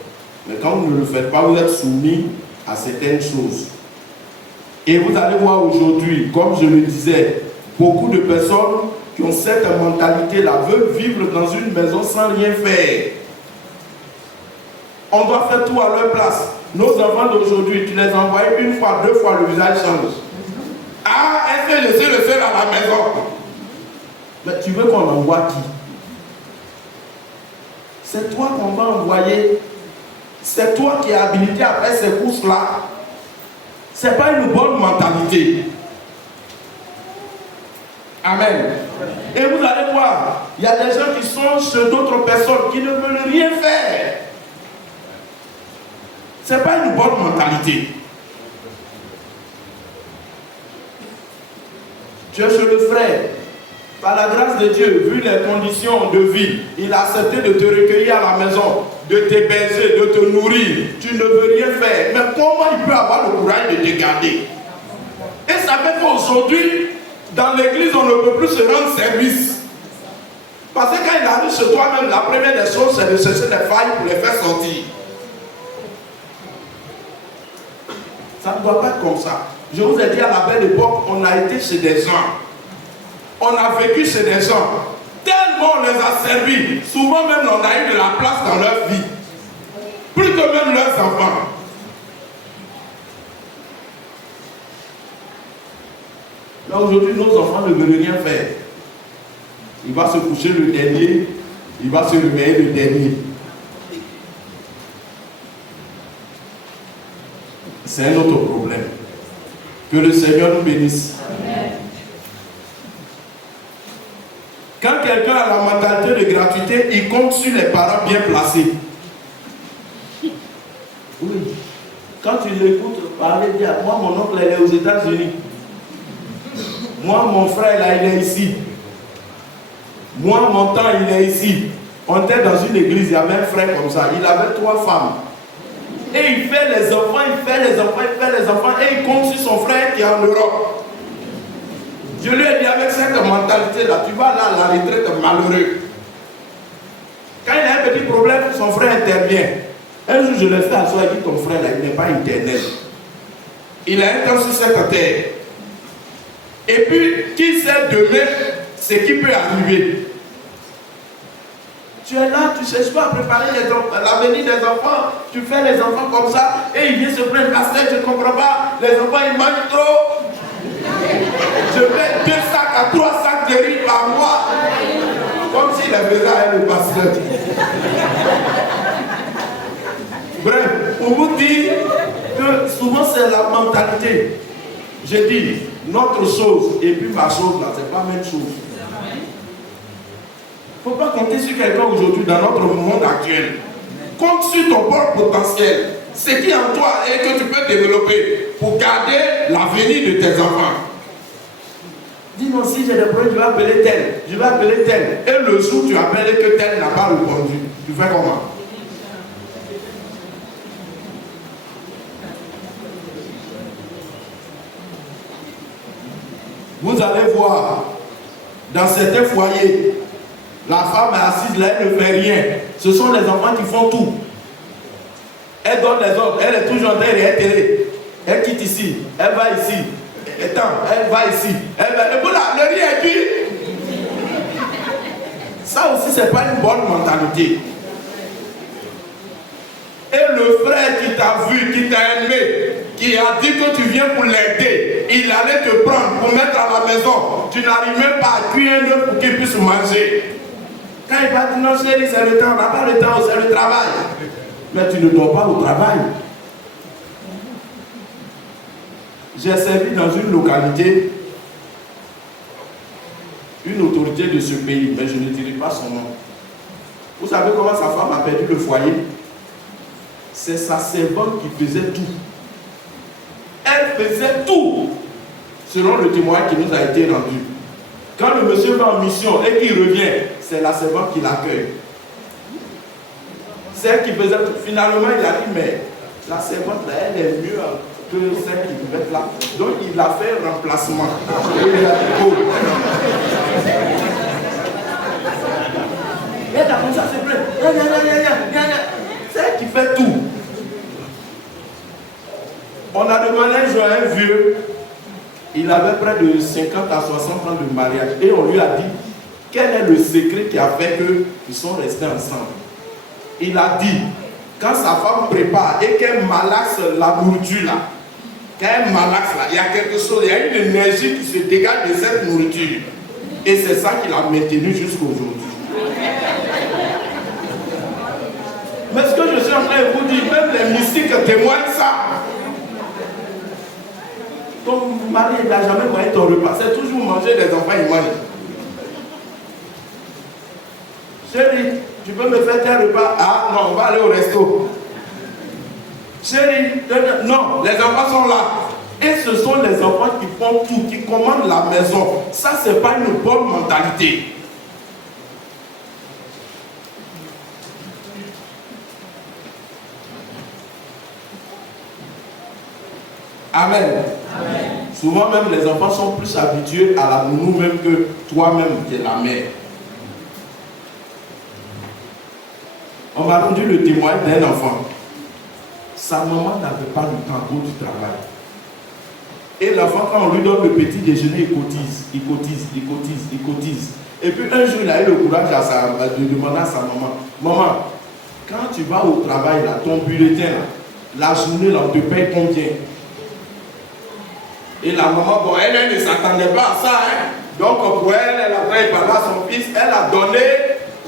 Mais quand vous ne le faites pas, vous êtes soumis à certaines choses. Et vous allez voir aujourd'hui, comme je le disais, beaucoup de personnes qui ont cette mentalité-là veulent vivre dans une maison sans rien faire. On doit faire tout à leur place. Nos enfants d'aujourd'hui, tu les envoies une fois, 2 fois, le visage change. Ah, est-ce que je suis le seul à la maison? Mais tu veux qu'on envoie qui? C'est toi qu'on va envoyer. C'est toi qui es habilité à faire ces courses-là. Ce n'est pas une bonne mentalité. Amen. Et vous allez voir, il y a des gens qui sont chez d'autres personnes qui ne veulent rien faire. Ce n'est pas une bonne mentalité. Tu es chez le frère. Par la grâce de Dieu, vu les conditions de vie, il a accepté de te recueillir à la maison, de t'héberger, de te nourrir. Tu ne veux rien faire. Mais comment il peut avoir le courage de te garder? Et ça fait qu'aujourd'hui, dans l'église, on ne peut plus se rendre service. Parce que quand il arrive chez toi-même, la première des choses, c'est de chercher des failles pour les faire sortir. Ça ne doit pas être comme ça. Je vous ai dit, à la belle époque, on a été chez des gens. On a vécu chez des gens. Tellement on les a servis. Souvent même, on a eu de la place dans leur vie. Plus que même leurs enfants. Là, aujourd'hui, nos enfants ne veulent rien faire. Il va se coucher le dernier. Il va se réveiller le dernier. C'est un autre problème. Que le Seigneur nous bénisse. Amen. Quand quelqu'un a la mentalité de gratuité, il compte sur les parents bien placés. Oui. Quand tu l'écoutes parler, dis, moi mon oncle il est aux États-Unis. Moi mon frère là il est ici. Moi mon temps il est ici. On était dans une église, il y avait un frère comme ça. Il avait 3 femmes. Et il fait les enfants, il fait les enfants, il fait les enfants. Et il compte sur son frère qui est en Europe. Je lui ai dit avec cette mentalité-là, tu vas là à la retraite malheureux. Quand il a un petit problème, son frère intervient. Un jour, je l'ai fait asseoir et dit, ton frère là, il n'est pas éternel. Il a un temps sur cette terre. Et puis, qui sait demain ce qui peut arriver? Tu es là, tu ne cherches pas à préparer l'avenir des enfants. Tu fais les enfants comme ça et ils viennent se plaindre. Pasteur, je ne comprends pas. Les enfants, ils mangent trop. Je fais 2 sacs à 3 sacs de riz par mois. Comme s'il avait là le pasteur. Bref, pour vous dire que souvent c'est la mentalité. Je dis, notre chose et puis ma chose là, c'est pas la même chose. Il ne faut pas compter sur quelqu'un aujourd'hui dans notre monde actuel. Compte sur ton propre potentiel. Ce qui est en toi et que tu peux développer pour garder l'avenir de tes enfants. Dis-moi, si j'ai des problèmes, je vais appeler tel, je vais appeler tel. Et le jour où tu appelles et que tel n'a pas répondu, tu fais comment? Vous allez voir, dans certains foyers, la femme est assise là, elle ne fait rien. Ce sont les enfants qui font tout. Elle donne les ordres, elle est toujours en train de réitérer. Elle quitte ici, elle va ici. Attends, elle va ici. Elle va... Et voilà, le riz est cuit. Ça aussi, ce n'est pas une bonne mentalité. Et le frère qui t'a vu, qui t'a aimé, qui a dit que tu viens pour l'aider, il allait te prendre pour mettre à la maison. Tu n'arrives même pas à cuire un œuf pour qu'il puisse manger. Quand il va dire non chérie, c'est le temps, on n'a pas le temps, c'est le travail. Mais tu ne dors pas au travail. J'ai servi dans une localité, une autorité de ce pays, mais je ne dirai pas son nom. Vous savez comment sa femme a perdu le foyer? C'est sa servante qui faisait tout. Elle faisait tout, selon le témoignage qui nous a été rendu. Quand le monsieur va en mission et qu'il revient, c'est la servante qui l'accueille. Celle qui faisait tout. Finalement, il a dit, mais la servante, là, elle est mieux que celle qui devait être là. Donc, il a fait un remplacement. Et il a dit, oh. Elle a comme ça, c'est plein. Celle qui fait tout. On a demandé un jour à un vieux, il avait près de 50 à 60 ans de mariage, et on lui a dit quel est le secret qui a fait qu'ils sont restés ensemble. Il a dit, quand sa femme prépare et qu'elle malaxe la nourriture là, quand elle malaxe là, il y a quelque chose, il y a une énergie qui se dégage de cette nourriture. Et c'est ça qui l'a maintenu jusqu'à aujourd'hui. Mais ce que je suis en train de vous dire, même les mystiques témoignent ça. Ton mari n'a jamais mangé ton repas, c'est toujours manger des enfants, il mange. Chérie, tu peux me faire tes repas? Ah non, on va aller au resto. Chérie, non, les enfants sont là. Et ce sont les enfants qui font tout, qui commandent la maison. Ça, c'est pas une bonne mentalité. Amen. Amen. Souvent même les enfants sont plus habitués à la nounou même que toi-même qui es la mère. On m'a rendu le témoignage d'un enfant. Sa maman n'avait pas le temps pour du travail. Et l'enfant, quand on lui donne le petit déjeuner, il cotise. Et puis un jour, il a eu le courage de demander à sa maman, maman, quand tu vas au travail, là, ton bulletin, là, la journée, là, on te paye combien? Et la maman, bon, elle ne s'attendait pas à ça. Hein. Donc pour elle, elle a parlé à son fils, elle a donné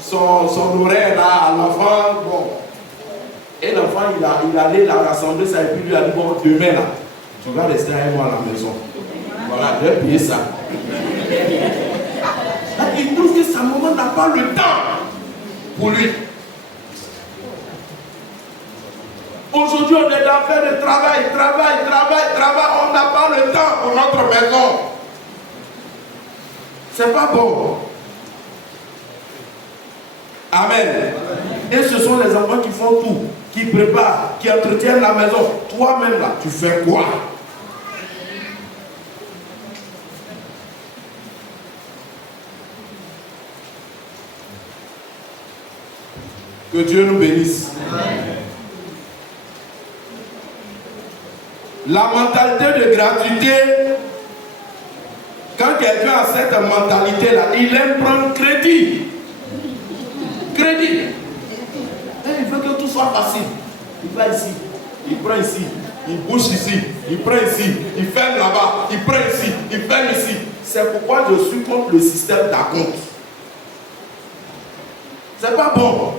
son horaire là, à l'enfant. Bon. Et l'enfant, il allait la rassembler ça et puis lui a dit, bon, demain là, tu vas rester avec moi à la maison. Voilà, je vais payer ça. Il trouve que sa maman n'a pas le temps pour lui. Aujourd'hui, on est dans faire le travail. On n'a pas le temps pour notre maison. C'est pas bon. Amen. Et ce sont les enfants qui font tout, qui préparent, qui entretiennent la maison. Toi-même là, tu fais quoi? Que Dieu nous bénisse. Amen. La mentalité de gratuité Quand quelqu'un a cette mentalité-là, il aime prendre crédit. Crédit. Et il veut que tout soit facile. Il va ici, il prend ici, il bouge ici, il prend ici, il ferme là-bas, il prend ici, il ferme ici. C'est pourquoi je suis contre le système d'acompte. C'est pas bon.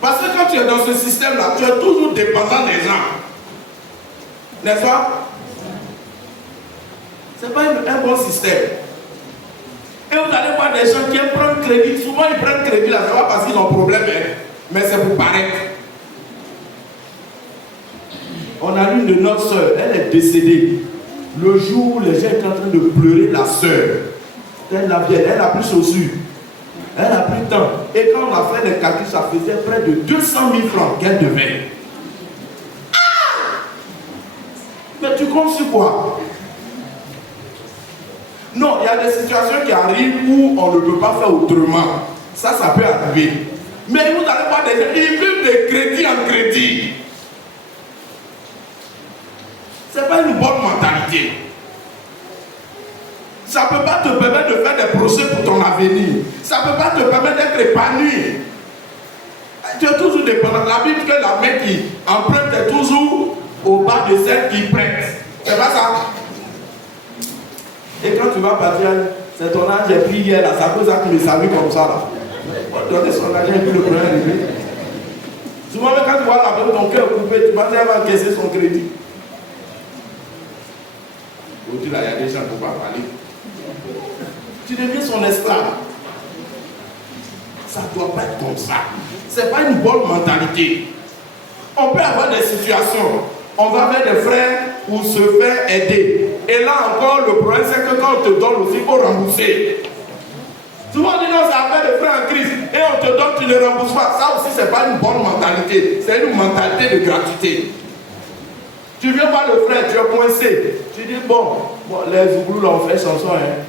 Parce que quand tu es dans ce système-là, tu es toujours dépendant des gens. N'est-ce pas? Ce n'est pas un bon système. Et vous allez voir des gens qui aiment prendre crédit. Souvent, ils prennent crédit là, c'est pas parce qu'ils ont problème, hein, mais c'est pour paraître. On a l'une de nos soeurs, elle est décédée. Le jour où les gens étaient en train de pleurer la soeur, elle a plus de chaussures. Elle a pris le temps. Et quand on a fait les calculs, ça faisait près de 200 000 francs qu'elle devait. Ah! Mais tu comptes sur quoi? Non, il y a des situations qui arrivent où on ne peut pas faire autrement. Ça peut arriver. Mais vous allez voir des gens, ils vivent de crédit en crédit. Ce n'est pas une bonne mentalité. Ça ne peut pas te permettre de faire des projets pour ton avenir. Ça ne peut pas te permettre d'être épanoui. Tu es toujours dépendant. La Bible dit que la main qui emprunte est toujours au bas de celle qui prête. C'est pas ça? Et quand tu vas partir, c'est ton âge, j'ai pris hier là, ça peut ça qui me salue comme ça là. Donner son âge et puis le premier arrivé. Souvent, quand tu vois la personne, ton cœur coupé, tu vas dire qu'elle va encaisser son crédit. Aujourd'hui, là, il y a des gens qui ne peuvent pas parler. Tu deviens son esclave. Ça ne doit pas être comme ça. Ce n'est pas une bonne mentalité. On peut avoir des situations. On va vers des frères pour se faire aider. Et là encore, le problème, c'est que quand on te donne aussi, il faut rembourser. Souvent, on dit non, ça appelle des frères en crise. Et on te donne, tu ne rembourses pas. Ça aussi, ce n'est pas une bonne mentalité. C'est une mentalité de gratuité. Tu viens voir le frère, tu es coincé. Tu dis, bon les Zouglous, là, on fait chanson. Hein.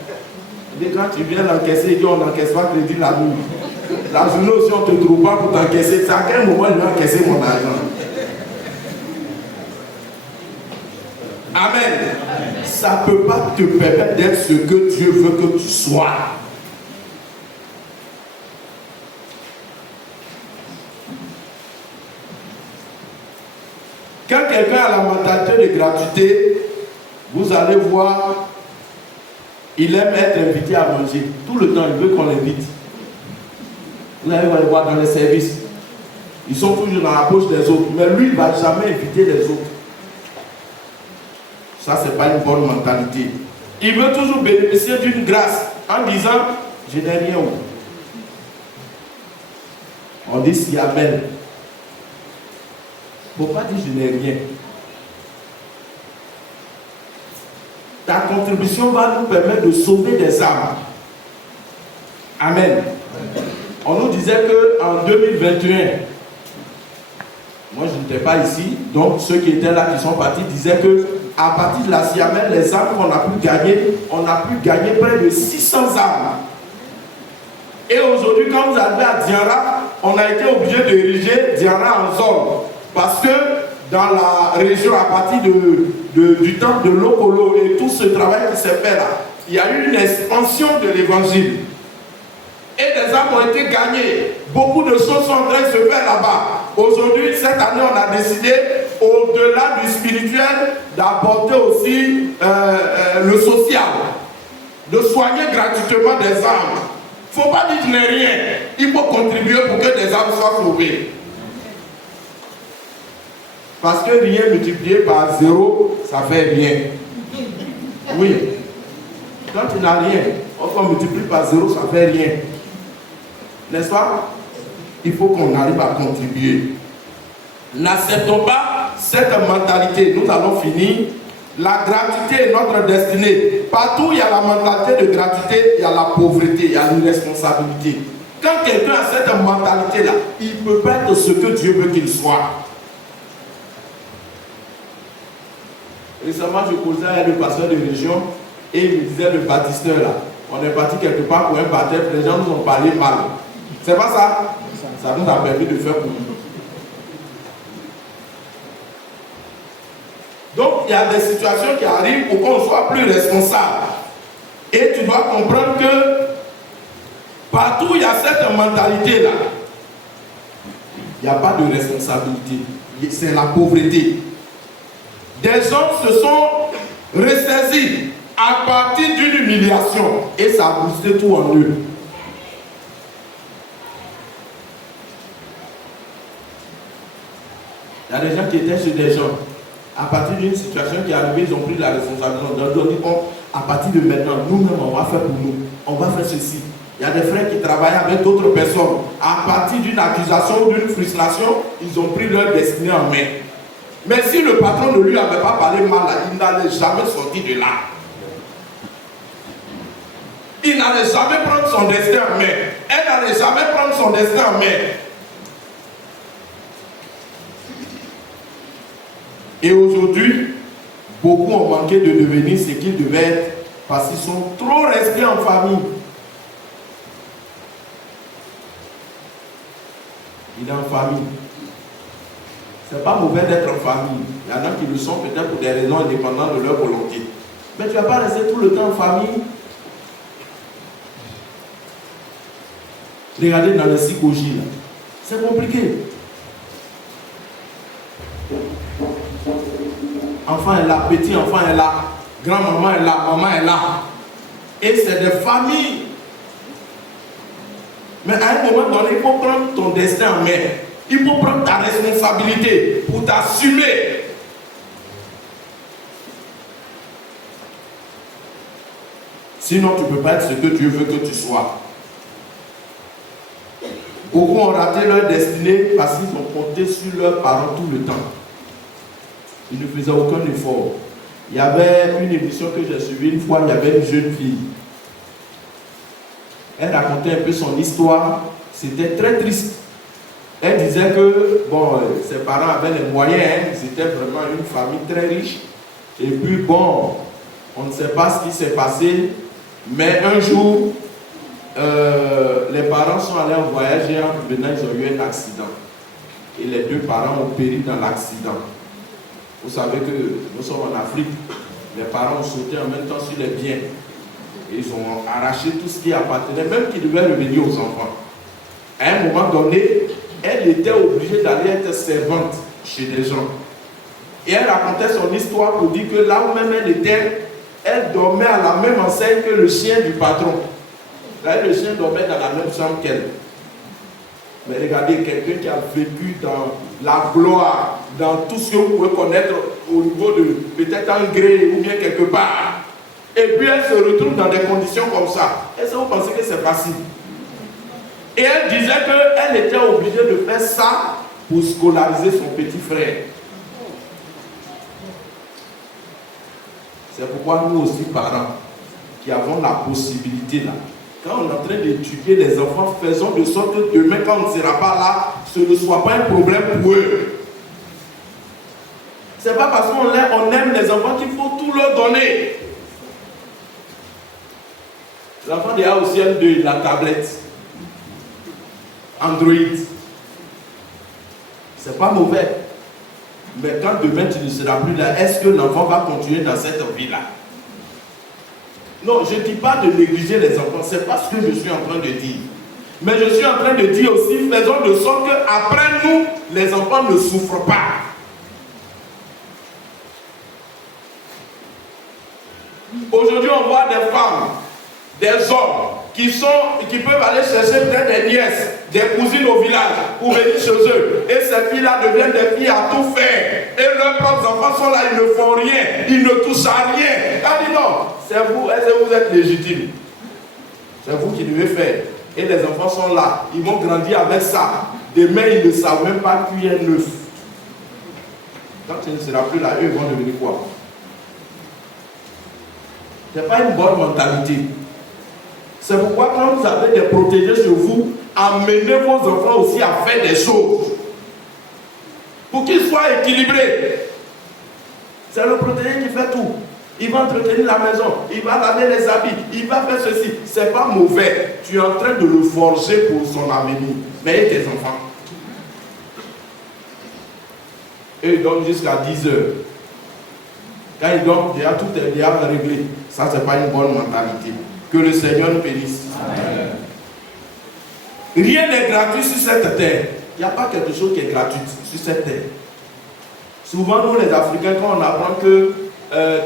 Et quand tu viens l'encaisser, il dit, on n'encaisse pas crédit la nuit. La journée aussi, on ne te trouve pas pour t'encaisser. C'est à quel moment il va encaisser mon argent? Amen. Ça ne peut pas te permettre d'être ce que Dieu veut que tu sois. Quand quelqu'un a la mentalité de gratuité, vous allez voir, il aime être invité à manger. Tout le temps, il veut qu'on l'invite. Vous allez voir dans les services. Ils sont toujours dans la poche des autres. Mais lui, il ne va jamais inviter les autres. Ça, ce n'est pas une bonne mentalité. Il veut toujours bénéficier d'une grâce en disant, je n'ai rien. On dit si amen. Il ne faut pas dire je n'ai rien. Ta contribution va nous permettre de sauver des âmes. Amen. On nous disait qu'en 2021, moi je n'étais pas ici, donc ceux qui étaient là, qui sont partis, disaient que à partir de la Siamel, les âmes qu'on a pu gagner, on a pu gagner près de 600 âmes. Et aujourd'hui, quand vous arrivez à Dianra, on a été obligé d'ériger Dianra en zone. Parce que dans la région, à partir du temple de Lokolo et tout ce travail qui s'est fait là, il y a eu une expansion de l'évangile. Et des âmes ont été gagnées. Beaucoup de choses sont en train de se faire là-bas. Aujourd'hui, cette année, on a décidé, au-delà du spirituel, d'apporter aussi le social. De soigner gratuitement des âmes. Il ne faut pas dire que je n'ai rien. Il faut contribuer pour que des âmes soient sauvées. Parce que rien multiplié par 0, ça fait rien. Oui. Quand tu n'as rien, on multiplie par 0, ça fait rien. N'est-ce pas? Il faut qu'on arrive à contribuer. N'acceptons pas cette mentalité. Nous allons finir. La gratuité est notre destinée. Partout où il y a la mentalité de gratuité, il y a la pauvreté, il y a l'irresponsabilité. Quand quelqu'un a cette mentalité-là, il peut pas être ce que Dieu veut qu'il soit. Récemment, je causais avec le pasteur de région et il me disait le baptisteur là. On est parti quelque part pour un baptême, les gens nous ont parlé mal. C'est pas ça? Ça nous a permis de faire pour nous. Donc, il y a des situations qui arrivent pour qu'on soit plus responsable. Et tu dois comprendre que partout où il y a cette mentalité-là, il n'y a pas de responsabilité. C'est la pauvreté. Des gens se sont ressaisis à partir d'une humiliation et ça a boosté tout en eux. Il y a des gens qui étaient chez des gens. À partir d'une situation qui est arrivée, ils ont pris la responsabilité. On dit, à partir de maintenant, nous-mêmes, on va faire pour nous. On va faire ceci. Il y a des frères qui travaillent avec d'autres personnes. À partir d'une accusation ou d'une frustration, ils ont pris leur destinée en main. Mais si le patron ne lui avait pas parlé mal, il n'allait jamais sortir de là. Il n'allait jamais prendre son destin en main. Elle n'allait jamais prendre son destin en main. Et aujourd'hui, beaucoup ont manqué de devenir ce qu'ils devaient être parce qu'ils sont trop restés en famille. Il est en famille. C'est pas mauvais d'être en famille. Il y en a qui le sont peut-être pour des raisons indépendantes de leur volonté. Mais tu ne vas pas rester tout le temps en famille. Regardez dans le psychologie, c'est compliqué. Enfant est là, petit enfant est là, grand-maman est là, maman est là. Et c'est des familles. Mais à un moment donné, il faut prendre ton destin en main. Il faut prendre ta responsabilité pour t'assumer. Sinon, tu ne peux pas être ce que Dieu veut que tu sois. Beaucoup ont raté leur destinée parce qu'ils ont compté sur leurs parents tout le temps. Ils ne faisaient aucun effort. Il y avait une émission que j'ai suivie une fois, il y avait une jeune fille. Elle racontait un peu son histoire. C'était très triste. Elle disait que bon, ses parents avaient les moyens, c'était vraiment une famille très riche. Et puis bon, on ne sait pas ce qui s'est passé, mais un jour, les parents sont allés en voyage et en revenant, ils ont eu un accident. Et les deux parents ont péri dans l'accident. Vous savez que nous sommes en Afrique, les parents ont sauté en même temps sur les biens. Et ils ont arraché tout ce qui appartenait, même qui devait revenir aux enfants. À un moment donné, elle était obligée d'aller être servante chez des gens. Et elle racontait son histoire pour dire que là où même elle était, elle dormait à la même enseigne que le chien du patron. Là, le chien dormait dans la même chambre qu'elle. Mais regardez, quelqu'un qui a vécu dans la gloire, dans tout ce que vous pouvez connaître au niveau de peut-être un gré ou bien quelque part. Et puis elle se retrouve dans des conditions comme ça. Est-ce que vous pensez que c'est facile? Et elle disait qu'elle était obligée de faire ça pour scolariser son petit frère. C'est pourquoi nous aussi, parents, qui avons la possibilité là, quand on est en train d'étudier les enfants, faisons de sorte que demain, quand on ne sera pas là, ce ne soit pas un problème pour eux. Ce n'est pas parce qu'on aime les enfants qu'il faut tout leur donner. L'enfant déjà au ciel de la tablette Android. C'est pas mauvais. Mais quand demain tu ne seras plus là, est-ce que l'enfant va continuer dans cette vie-là? Non, je ne dis pas de négliger les enfants, c'est pas ce que je suis en train de dire. Mais je suis en train de dire aussi, faisons de sorte qu'après nous, les enfants ne souffrent pas. Aujourd'hui, on voit des femmes, des hommes qui peuvent aller chercher peut-être des nièces, des cousines au village pour venir chez eux. Et ces filles-là deviennent des filles à tout faire. Et leurs propres enfants sont là, ils ne font rien, ils ne touchent à rien. Elle dit non, c'est vous, est-ce que vous êtes légitime? C'est vous qui devez faire. Et les enfants sont là, ils vont grandir avec ça. Demain, ils ne savent même pas cuire un œuf. Quand tu ne seras plus là, eux vont devenir quoi? Ce n'est pas une bonne mentalité. C'est pourquoi quand vous avez des protégés chez vous, amenez vos enfants aussi à faire des choses. Pour qu'ils soient équilibrés. C'est le protégé qui fait tout. Il va entretenir la maison, il va laver les habits, il va faire ceci. Ce n'est pas mauvais. Tu es en train de le forger pour son avenir. Mais et tes enfants? Eux, ils dorment jusqu'à 10 heures. Quand ils dorment, déjà tout est déjà réglé. Ça, ce n'est pas une bonne mentalité. Que le Seigneur nous bénisse. Amen. Rien n'est gratuit sur cette terre. Il n'y a pas quelque chose qui est gratuit sur cette terre. Souvent, nous les Africains, quand on apprend que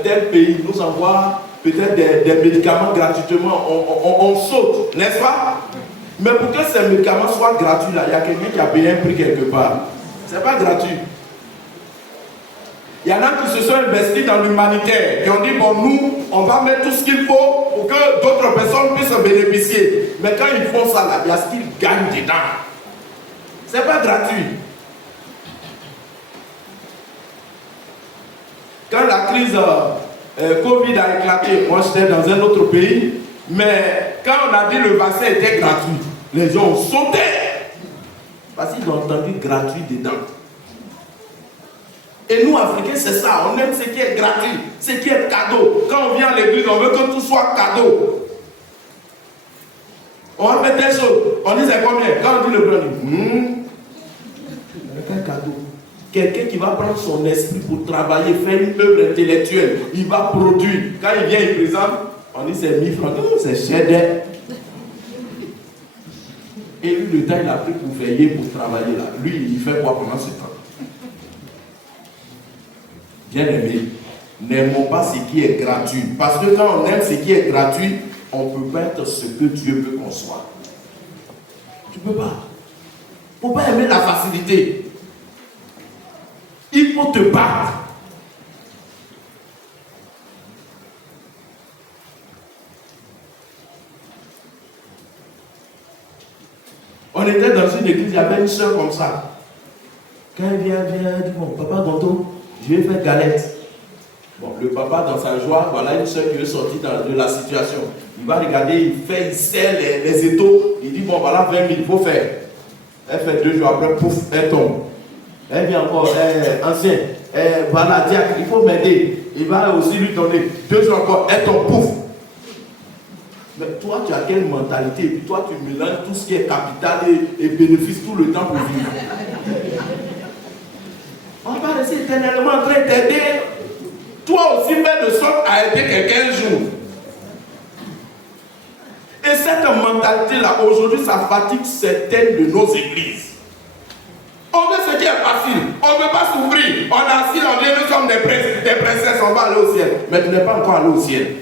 tel pays nous envoie peut-être des médicaments gratuitement, on saute, n'est-ce pas? Mais pour que ces médicaments soient gratuits, là, il y a quelqu'un qui a payé un prix quelque part. Ce n'est pas gratuit. Il y en a qui se sont investis dans l'humanitaire, qui ont dit, bon, nous, on va mettre tout ce qu'il faut pour que d'autres personnes puissent bénéficier. Mais quand ils font ça, là, il y a ce qu'ils gagnent dedans. Ce n'est pas gratuit. Quand la crise Covid a éclaté, moi j'étais dans un autre pays, mais quand on a dit le vaccin était gratuit, les gens ont sauté. Parce qu'ils ont entendu gratuit dedans. Et nous, Africains, c'est ça. On aime ce qui est gratuit, ce qui est cadeau. Quand on vient à l'église, on veut que tout soit cadeau. On va faire des choses. On dit c'est combien? Quand on dit le blanc, on dit un cadeau. Quelqu'un qui va prendre son esprit pour travailler, faire une œuvre intellectuelle, il va produire. Quand il vient, il présente, on dit c'est 1000 francs. C'est cher d'être. Et lui, le temps, il a pris pour veiller, pour travailler là. Lui, il fait quoi pendant ce temps? Bien aimé, n'aimons pas ce qui est gratuit. Parce que quand on aime ce qui est gratuit, on ne peut pas être ce que Dieu veut qu'on soit. Tu ne peux pas. Il ne faut pas aimer la facilité. Il faut te battre. On était dans une église, il y avait une soeur comme ça. Quand elle vient, elle dit, bon, papa Gonto, je vais faire galette. Bon, le papa, dans sa joie, voilà une soeur qui est sortie de la situation. Il va regarder, il serre les étaux. Il dit, bon, voilà 20 000, il faut faire. Elle fait 2 jours après, pouf, elle tombe. Elle vient encore, ancien, voilà, diacre, il faut m'aider. Il va aussi lui donner 2 jours encore, elle tombe, pouf. Mais toi, tu as quelle mentalité? Et puis toi, tu mélanges tout ce qui est capital et bénéfice tout le temps pour vivre. On va rester éternellement en train d'aider. Toi aussi, mets de sorte à aider quelqu'un un jour. Et cette mentalité-là, aujourd'hui, ça fatigue certaines de nos églises. On veut ce qui est facile. On ne veut pas souffrir. On est assis, on dit, nous sommes des princesses, on va aller au ciel. Mais tu n'es pas encore allé au ciel.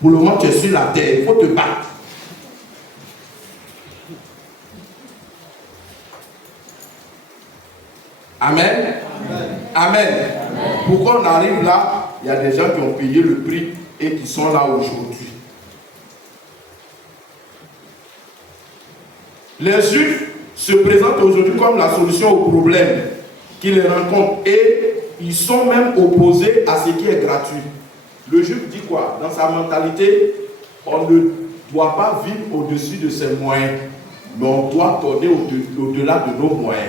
Pour le moment, tu es sur la terre. Il faut te battre. Amen. Amen. Amen. Pourquoi on arrive là? Il y a des gens qui ont payé le prix et qui sont là aujourd'hui. Les Juifs se présentent aujourd'hui comme la solution au problème qu'ils rencontrent et ils sont même opposés à ce qui est gratuit. Le Juif dit quoi? Dans sa mentalité, on ne doit pas vivre au-dessus de ses moyens, mais on doit accorder au-delà de nos moyens.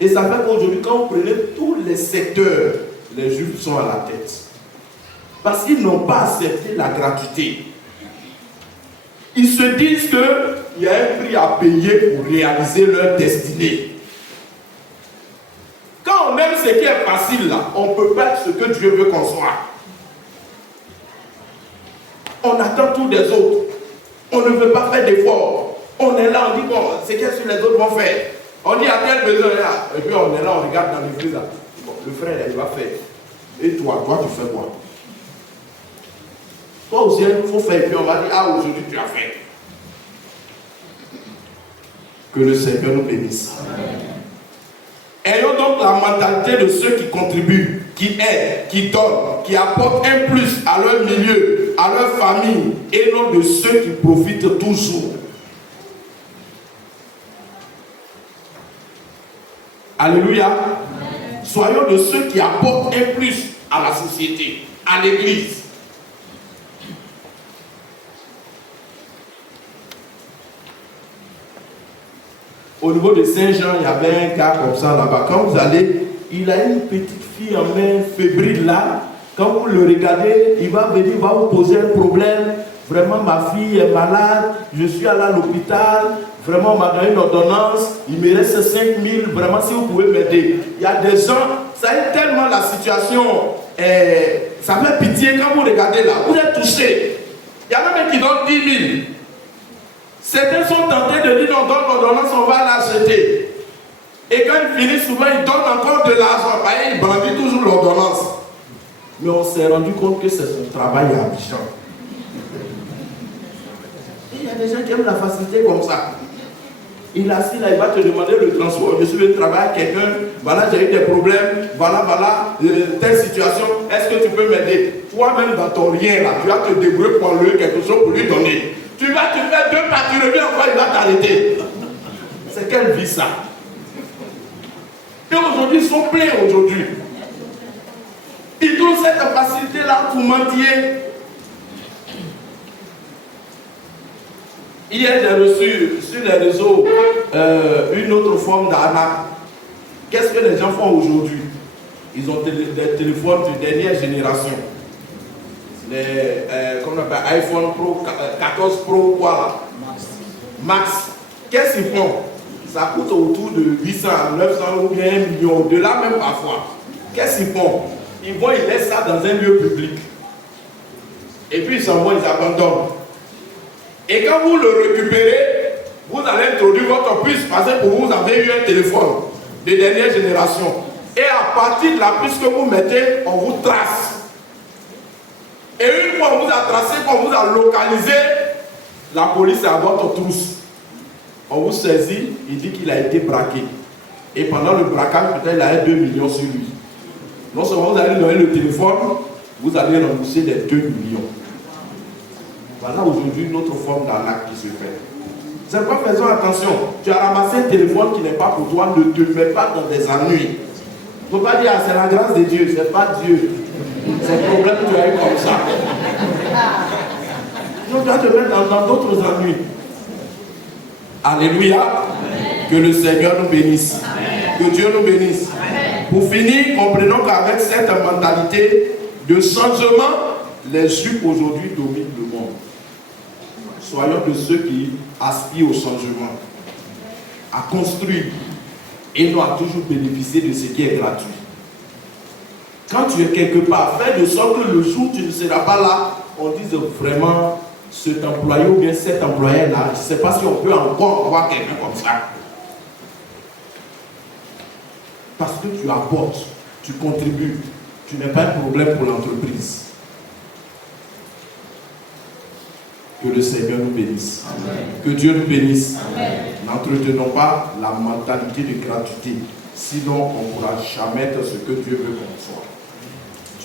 Et ça fait qu'aujourd'hui, quand vous prenez tous les secteurs, les Juifs sont à la tête. Parce qu'ils n'ont pas accepté la gratuité. Ils se disent qu'il y a un prix à payer pour réaliser leur destinée. Quand on aime ce qui est facile là, on ne peut pas être ce que Dieu veut qu'on soit. On attend tout des autres. On ne veut pas faire d'efforts. On est là, on dit bon, c'est qu'est-ce que les autres vont faire. On dit à quel besoin là. Et puis on est là, on regarde dans l'église là. Bon, le frère là, il va faire. Et toi tu fais quoi? Toi aussi, il faut faire. Et puis on va dire, ah aujourd'hui tu as fait. Que le Seigneur nous bénisse. Amen. Ayons donc la mentalité de ceux qui contribuent, qui aident, qui donnent, qui apportent un plus à leur milieu, à leur famille, et non de ceux qui profitent toujours. Alléluia. Amen. Soyons de ceux qui apportent un plus à la société, à l'église. Au niveau de Saint-Jean, il y avait un cas comme ça là-bas. Quand vous allez, il a une petite fille en main fébrile là. Quand vous le regardez, il va venir, il va vous poser un problème. Vraiment, ma fille est malade, je suis allé à l'hôpital. Vraiment, on m'a donné une ordonnance. Il me reste 5 000. Vraiment, si vous pouvez m'aider. Il y a des gens, ça est tellement la situation Ça fait pitié quand vous regardez là. Vous êtes touchés. Il y en a même qui donnent 10 000. Certains sont tentés de dire non, donne l'ordonnance, on va l'acheter. Et quand ils finissent, souvent ils donnent encore de l'argent. Ils bandent toujours l'ordonnance. Mais on s'est rendu compte que c'est son travail à Abidjan. Il y a des gens qui aiment la facilité comme ça. Il est assis là, il va te demander le transport. Je suis venu travailler avec quelqu'un, voilà, j'ai eu des problèmes, voilà, telle situation, est-ce que tu peux m'aider? Toi-même dans ton rien là, tu vas te débrouiller pour lui quelque chose pour lui donner. Tu vas te faire 2 pas, tu reviens encore, il va t'arrêter. C'est quelle vie ça? Et aujourd'hui, ils sont pleins aujourd'hui. Ils ont cette facilité-là pour mentir. Hier, j'ai reçu sur les réseaux une autre forme d'arnaque. Qu'est-ce que les gens font aujourd'hui? Ils ont des téléphones de dernière génération. Les comment on appelle, iPhone Pro, 14 Pro, quoi là? Max. Qu'est-ce qu'ils font? Ça coûte autour de 800, 900 ou bien 1 million, au-delà même parfois. Qu'est-ce qu'ils font? Ils vont, ils laissent ça dans un lieu public. Et puis ils s'en vont, ils abandonnent. Et quand vous le récupérez, vous allez introduire votre puce parce que vous avez eu un téléphone de dernière génération. Et à partir de la puce que vous mettez, on vous trace. Et une fois qu'on vous a tracé, qu'on vous a localisé, la police est à votre trousse. On vous saisit, il dit qu'il a été braqué. Et pendant le braquage, peut-être il a 2 millions sur lui. Non seulement vous allez donner le téléphone, vous allez rembourser les 2 millions. Voilà aujourd'hui une autre forme d'arnaque qui se fait. C'est pas, faisons attention. Tu as ramassé un téléphone qui n'est pas pour toi, ne te mets pas dans des ennuis. Il ne faut pas dire c'est la grâce de Dieu, c'est pas Dieu. C'est le problème que tu as eu comme ça. Donc tu vas te mettre dans d'autres ennuis. Alléluia. Que le Seigneur nous bénisse. Que Dieu nous bénisse. Pour finir, comprenons qu'avec cette mentalité de changement, les Juifs aujourd'hui dominent le monde. Soyons de ceux qui aspirent au changement, à construire et non à toujours bénéficier de ce qui est gratuit. Quand tu es quelque part, fais de sorte que le jour où tu ne seras pas là, on dise vraiment cet employé ou bien cet employé-là, je ne sais pas si on peut encore avoir quelqu'un comme ça. Parce que tu apportes, tu contribues, tu n'es pas un problème pour l'entreprise. Que le Seigneur nous bénisse. Amen. Que Dieu nous bénisse. N'entretenons pas la mentalité de gratuité. Sinon, on ne pourra jamais être ce que Dieu veut qu'on soit.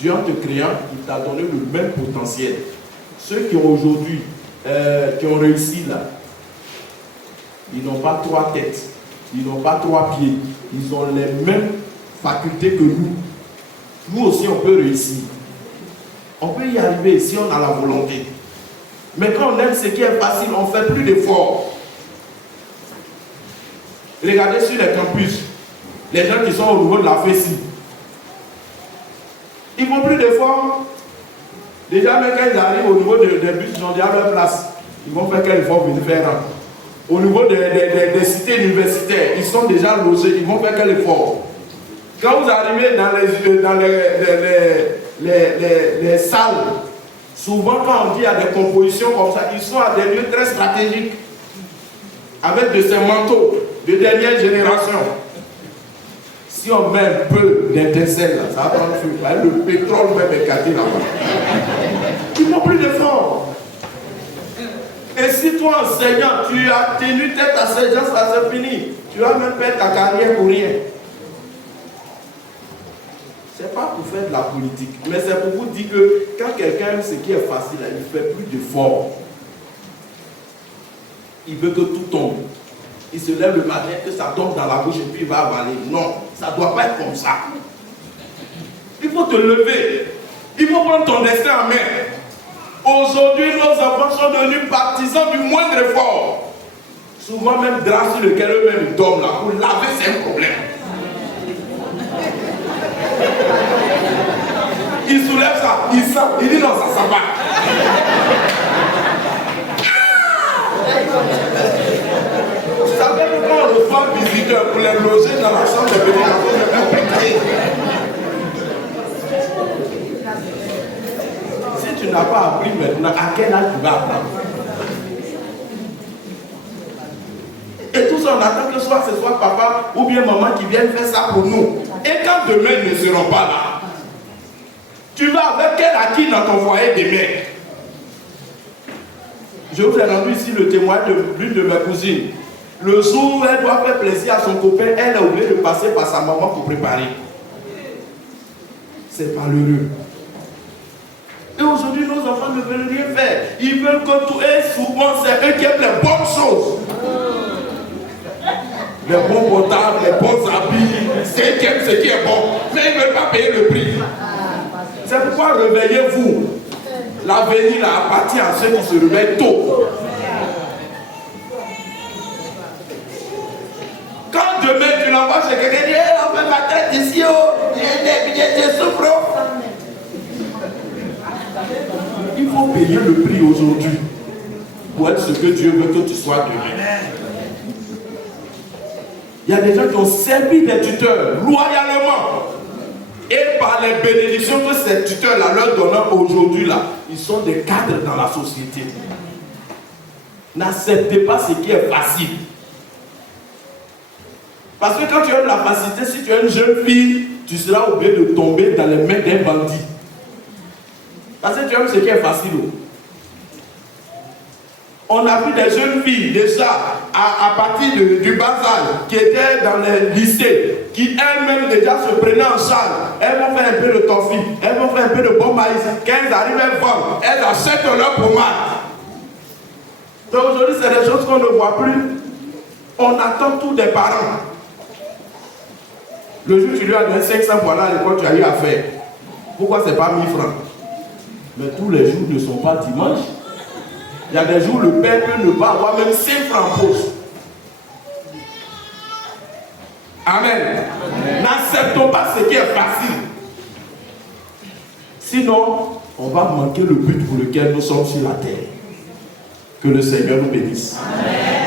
Dieu, en te créant, il t'a donné le même potentiel. Ceux qui ont aujourd'hui, qui ont réussi là, ils n'ont pas 3 têtes, ils n'ont pas 3 pieds, ils ont les mêmes facultés que nous. Nous aussi, on peut réussir. On peut y arriver si on a la volonté. Mais quand on aime ce qui est facile, on ne fait plus d'efforts. Regardez sur les campus, les gens qui sont au niveau de la FESI, ils ne font plus d'efforts. Déjà, même quand ils arrivent au niveau des bus, ils ont déjà leur place. Ils vont faire quel effort venir faire. Au niveau des cités universitaires, ils sont déjà logés, ils vont faire quel effort. Quand vous arrivez dans les salles, souvent quand on dit à des compositions comme ça, ils sont à des lieux très stratégiques, avec de ces manteaux de dernière génération. Si on met un peu d'étincelle, ça va prendre feu. Le pétrole même est gâté là-bas. Ils n'ont plus d'efforts. Et si toi, enseignant, tu as tenu tête à ces gens, ça c'est fini. Tu vas même perdre ta carrière pour rien. Ce n'est pas pour faire de la politique, mais c'est pour vous dire que quand quelqu'un aime ce qui est facile, il ne fait plus d'efforts. Il veut que tout tombe. Il se lève le matin, que ça tombe dans la bouche et puis il va avaler. Non, ça ne doit pas être comme ça. Il faut te lever. Il faut prendre ton destin en main. Aujourd'hui, nos enfants sont devenus partisans du moindre effort. Souvent même grâce sur lequel eux-mêmes dorment là. Pour laver, c'est un problème. Il soulève ça, il sent, il dit non, ça ne va. Vous savez pourquoi on reçoit un visiteur pour les loger dans la chambre de bénédiction, c'est compliqué. n'as pas appris maintenant, à quel âge tu vas apprendre? Et tout ça, on attend que soit ce soit papa ou bien maman qui viennent faire ça pour nous. Et quand demain ils ne seront pas là, tu vas avec quel acquis dans ton foyer demain? Je vous ai rendu ici le témoignage de l'une de mes cousines. Le jour où elle doit faire plaisir à son copain, elle a oublié de passer par sa maman pour préparer. C'est malheureux. Et aujourd'hui, nos enfants ne veulent rien faire. Ils veulent que tout est souvent, c'est eux qui aiment les bonnes choses. Les bons portables, les bons habits, c'est eux qui aiment ce qui est bon. Mais ils ne veulent pas payer le prix. C'est pourquoi réveillez-vous. L'avenir appartient à ceux qui se réveillent tôt. Quand demain tu l'envoies chez quelqu'un, tu dis on fait ma tête ici, je souffre. Il faut payer le prix aujourd'hui pour être ce que Dieu veut que tu sois demain. Il y a des gens qui ont servi des tuteurs loyalement. Et par les bénédictions que ces tuteurs-là leur donnent aujourd'hui, là, ils sont des cadres dans la société. N'acceptez pas ce qui est facile. Parce que quand tu as de la facilité, si tu es une jeune fille, tu seras obligé de tomber dans les mains d'un bandit. Parce que tu aimes ce qui est facile. On a vu des jeunes filles déjà à partir du bas âge qui étaient dans les lycées, qui elles-mêmes déjà se prenaient en charge. Elles vont faire un peu de toffee, elles vont faire un peu de bon maïs. Quand elles arrivent, elles vendent, elles achètent leur pommade. Donc aujourd'hui, c'est des choses qu'on ne voit plus. On attend tout des parents. Le jour où tu lui as donné 500 voilà à l'école, tu as eu à faire. Pourquoi c'est pas 1000 francs? Mais tous les jours ne sont pas dimanche. Il y a des jours où le père peut ne pas avoir même 5 francs en poche. Amen. N'acceptons pas ce qui est facile. Sinon, on va manquer le but pour lequel nous sommes sur la terre. Que le Seigneur nous bénisse. Amen.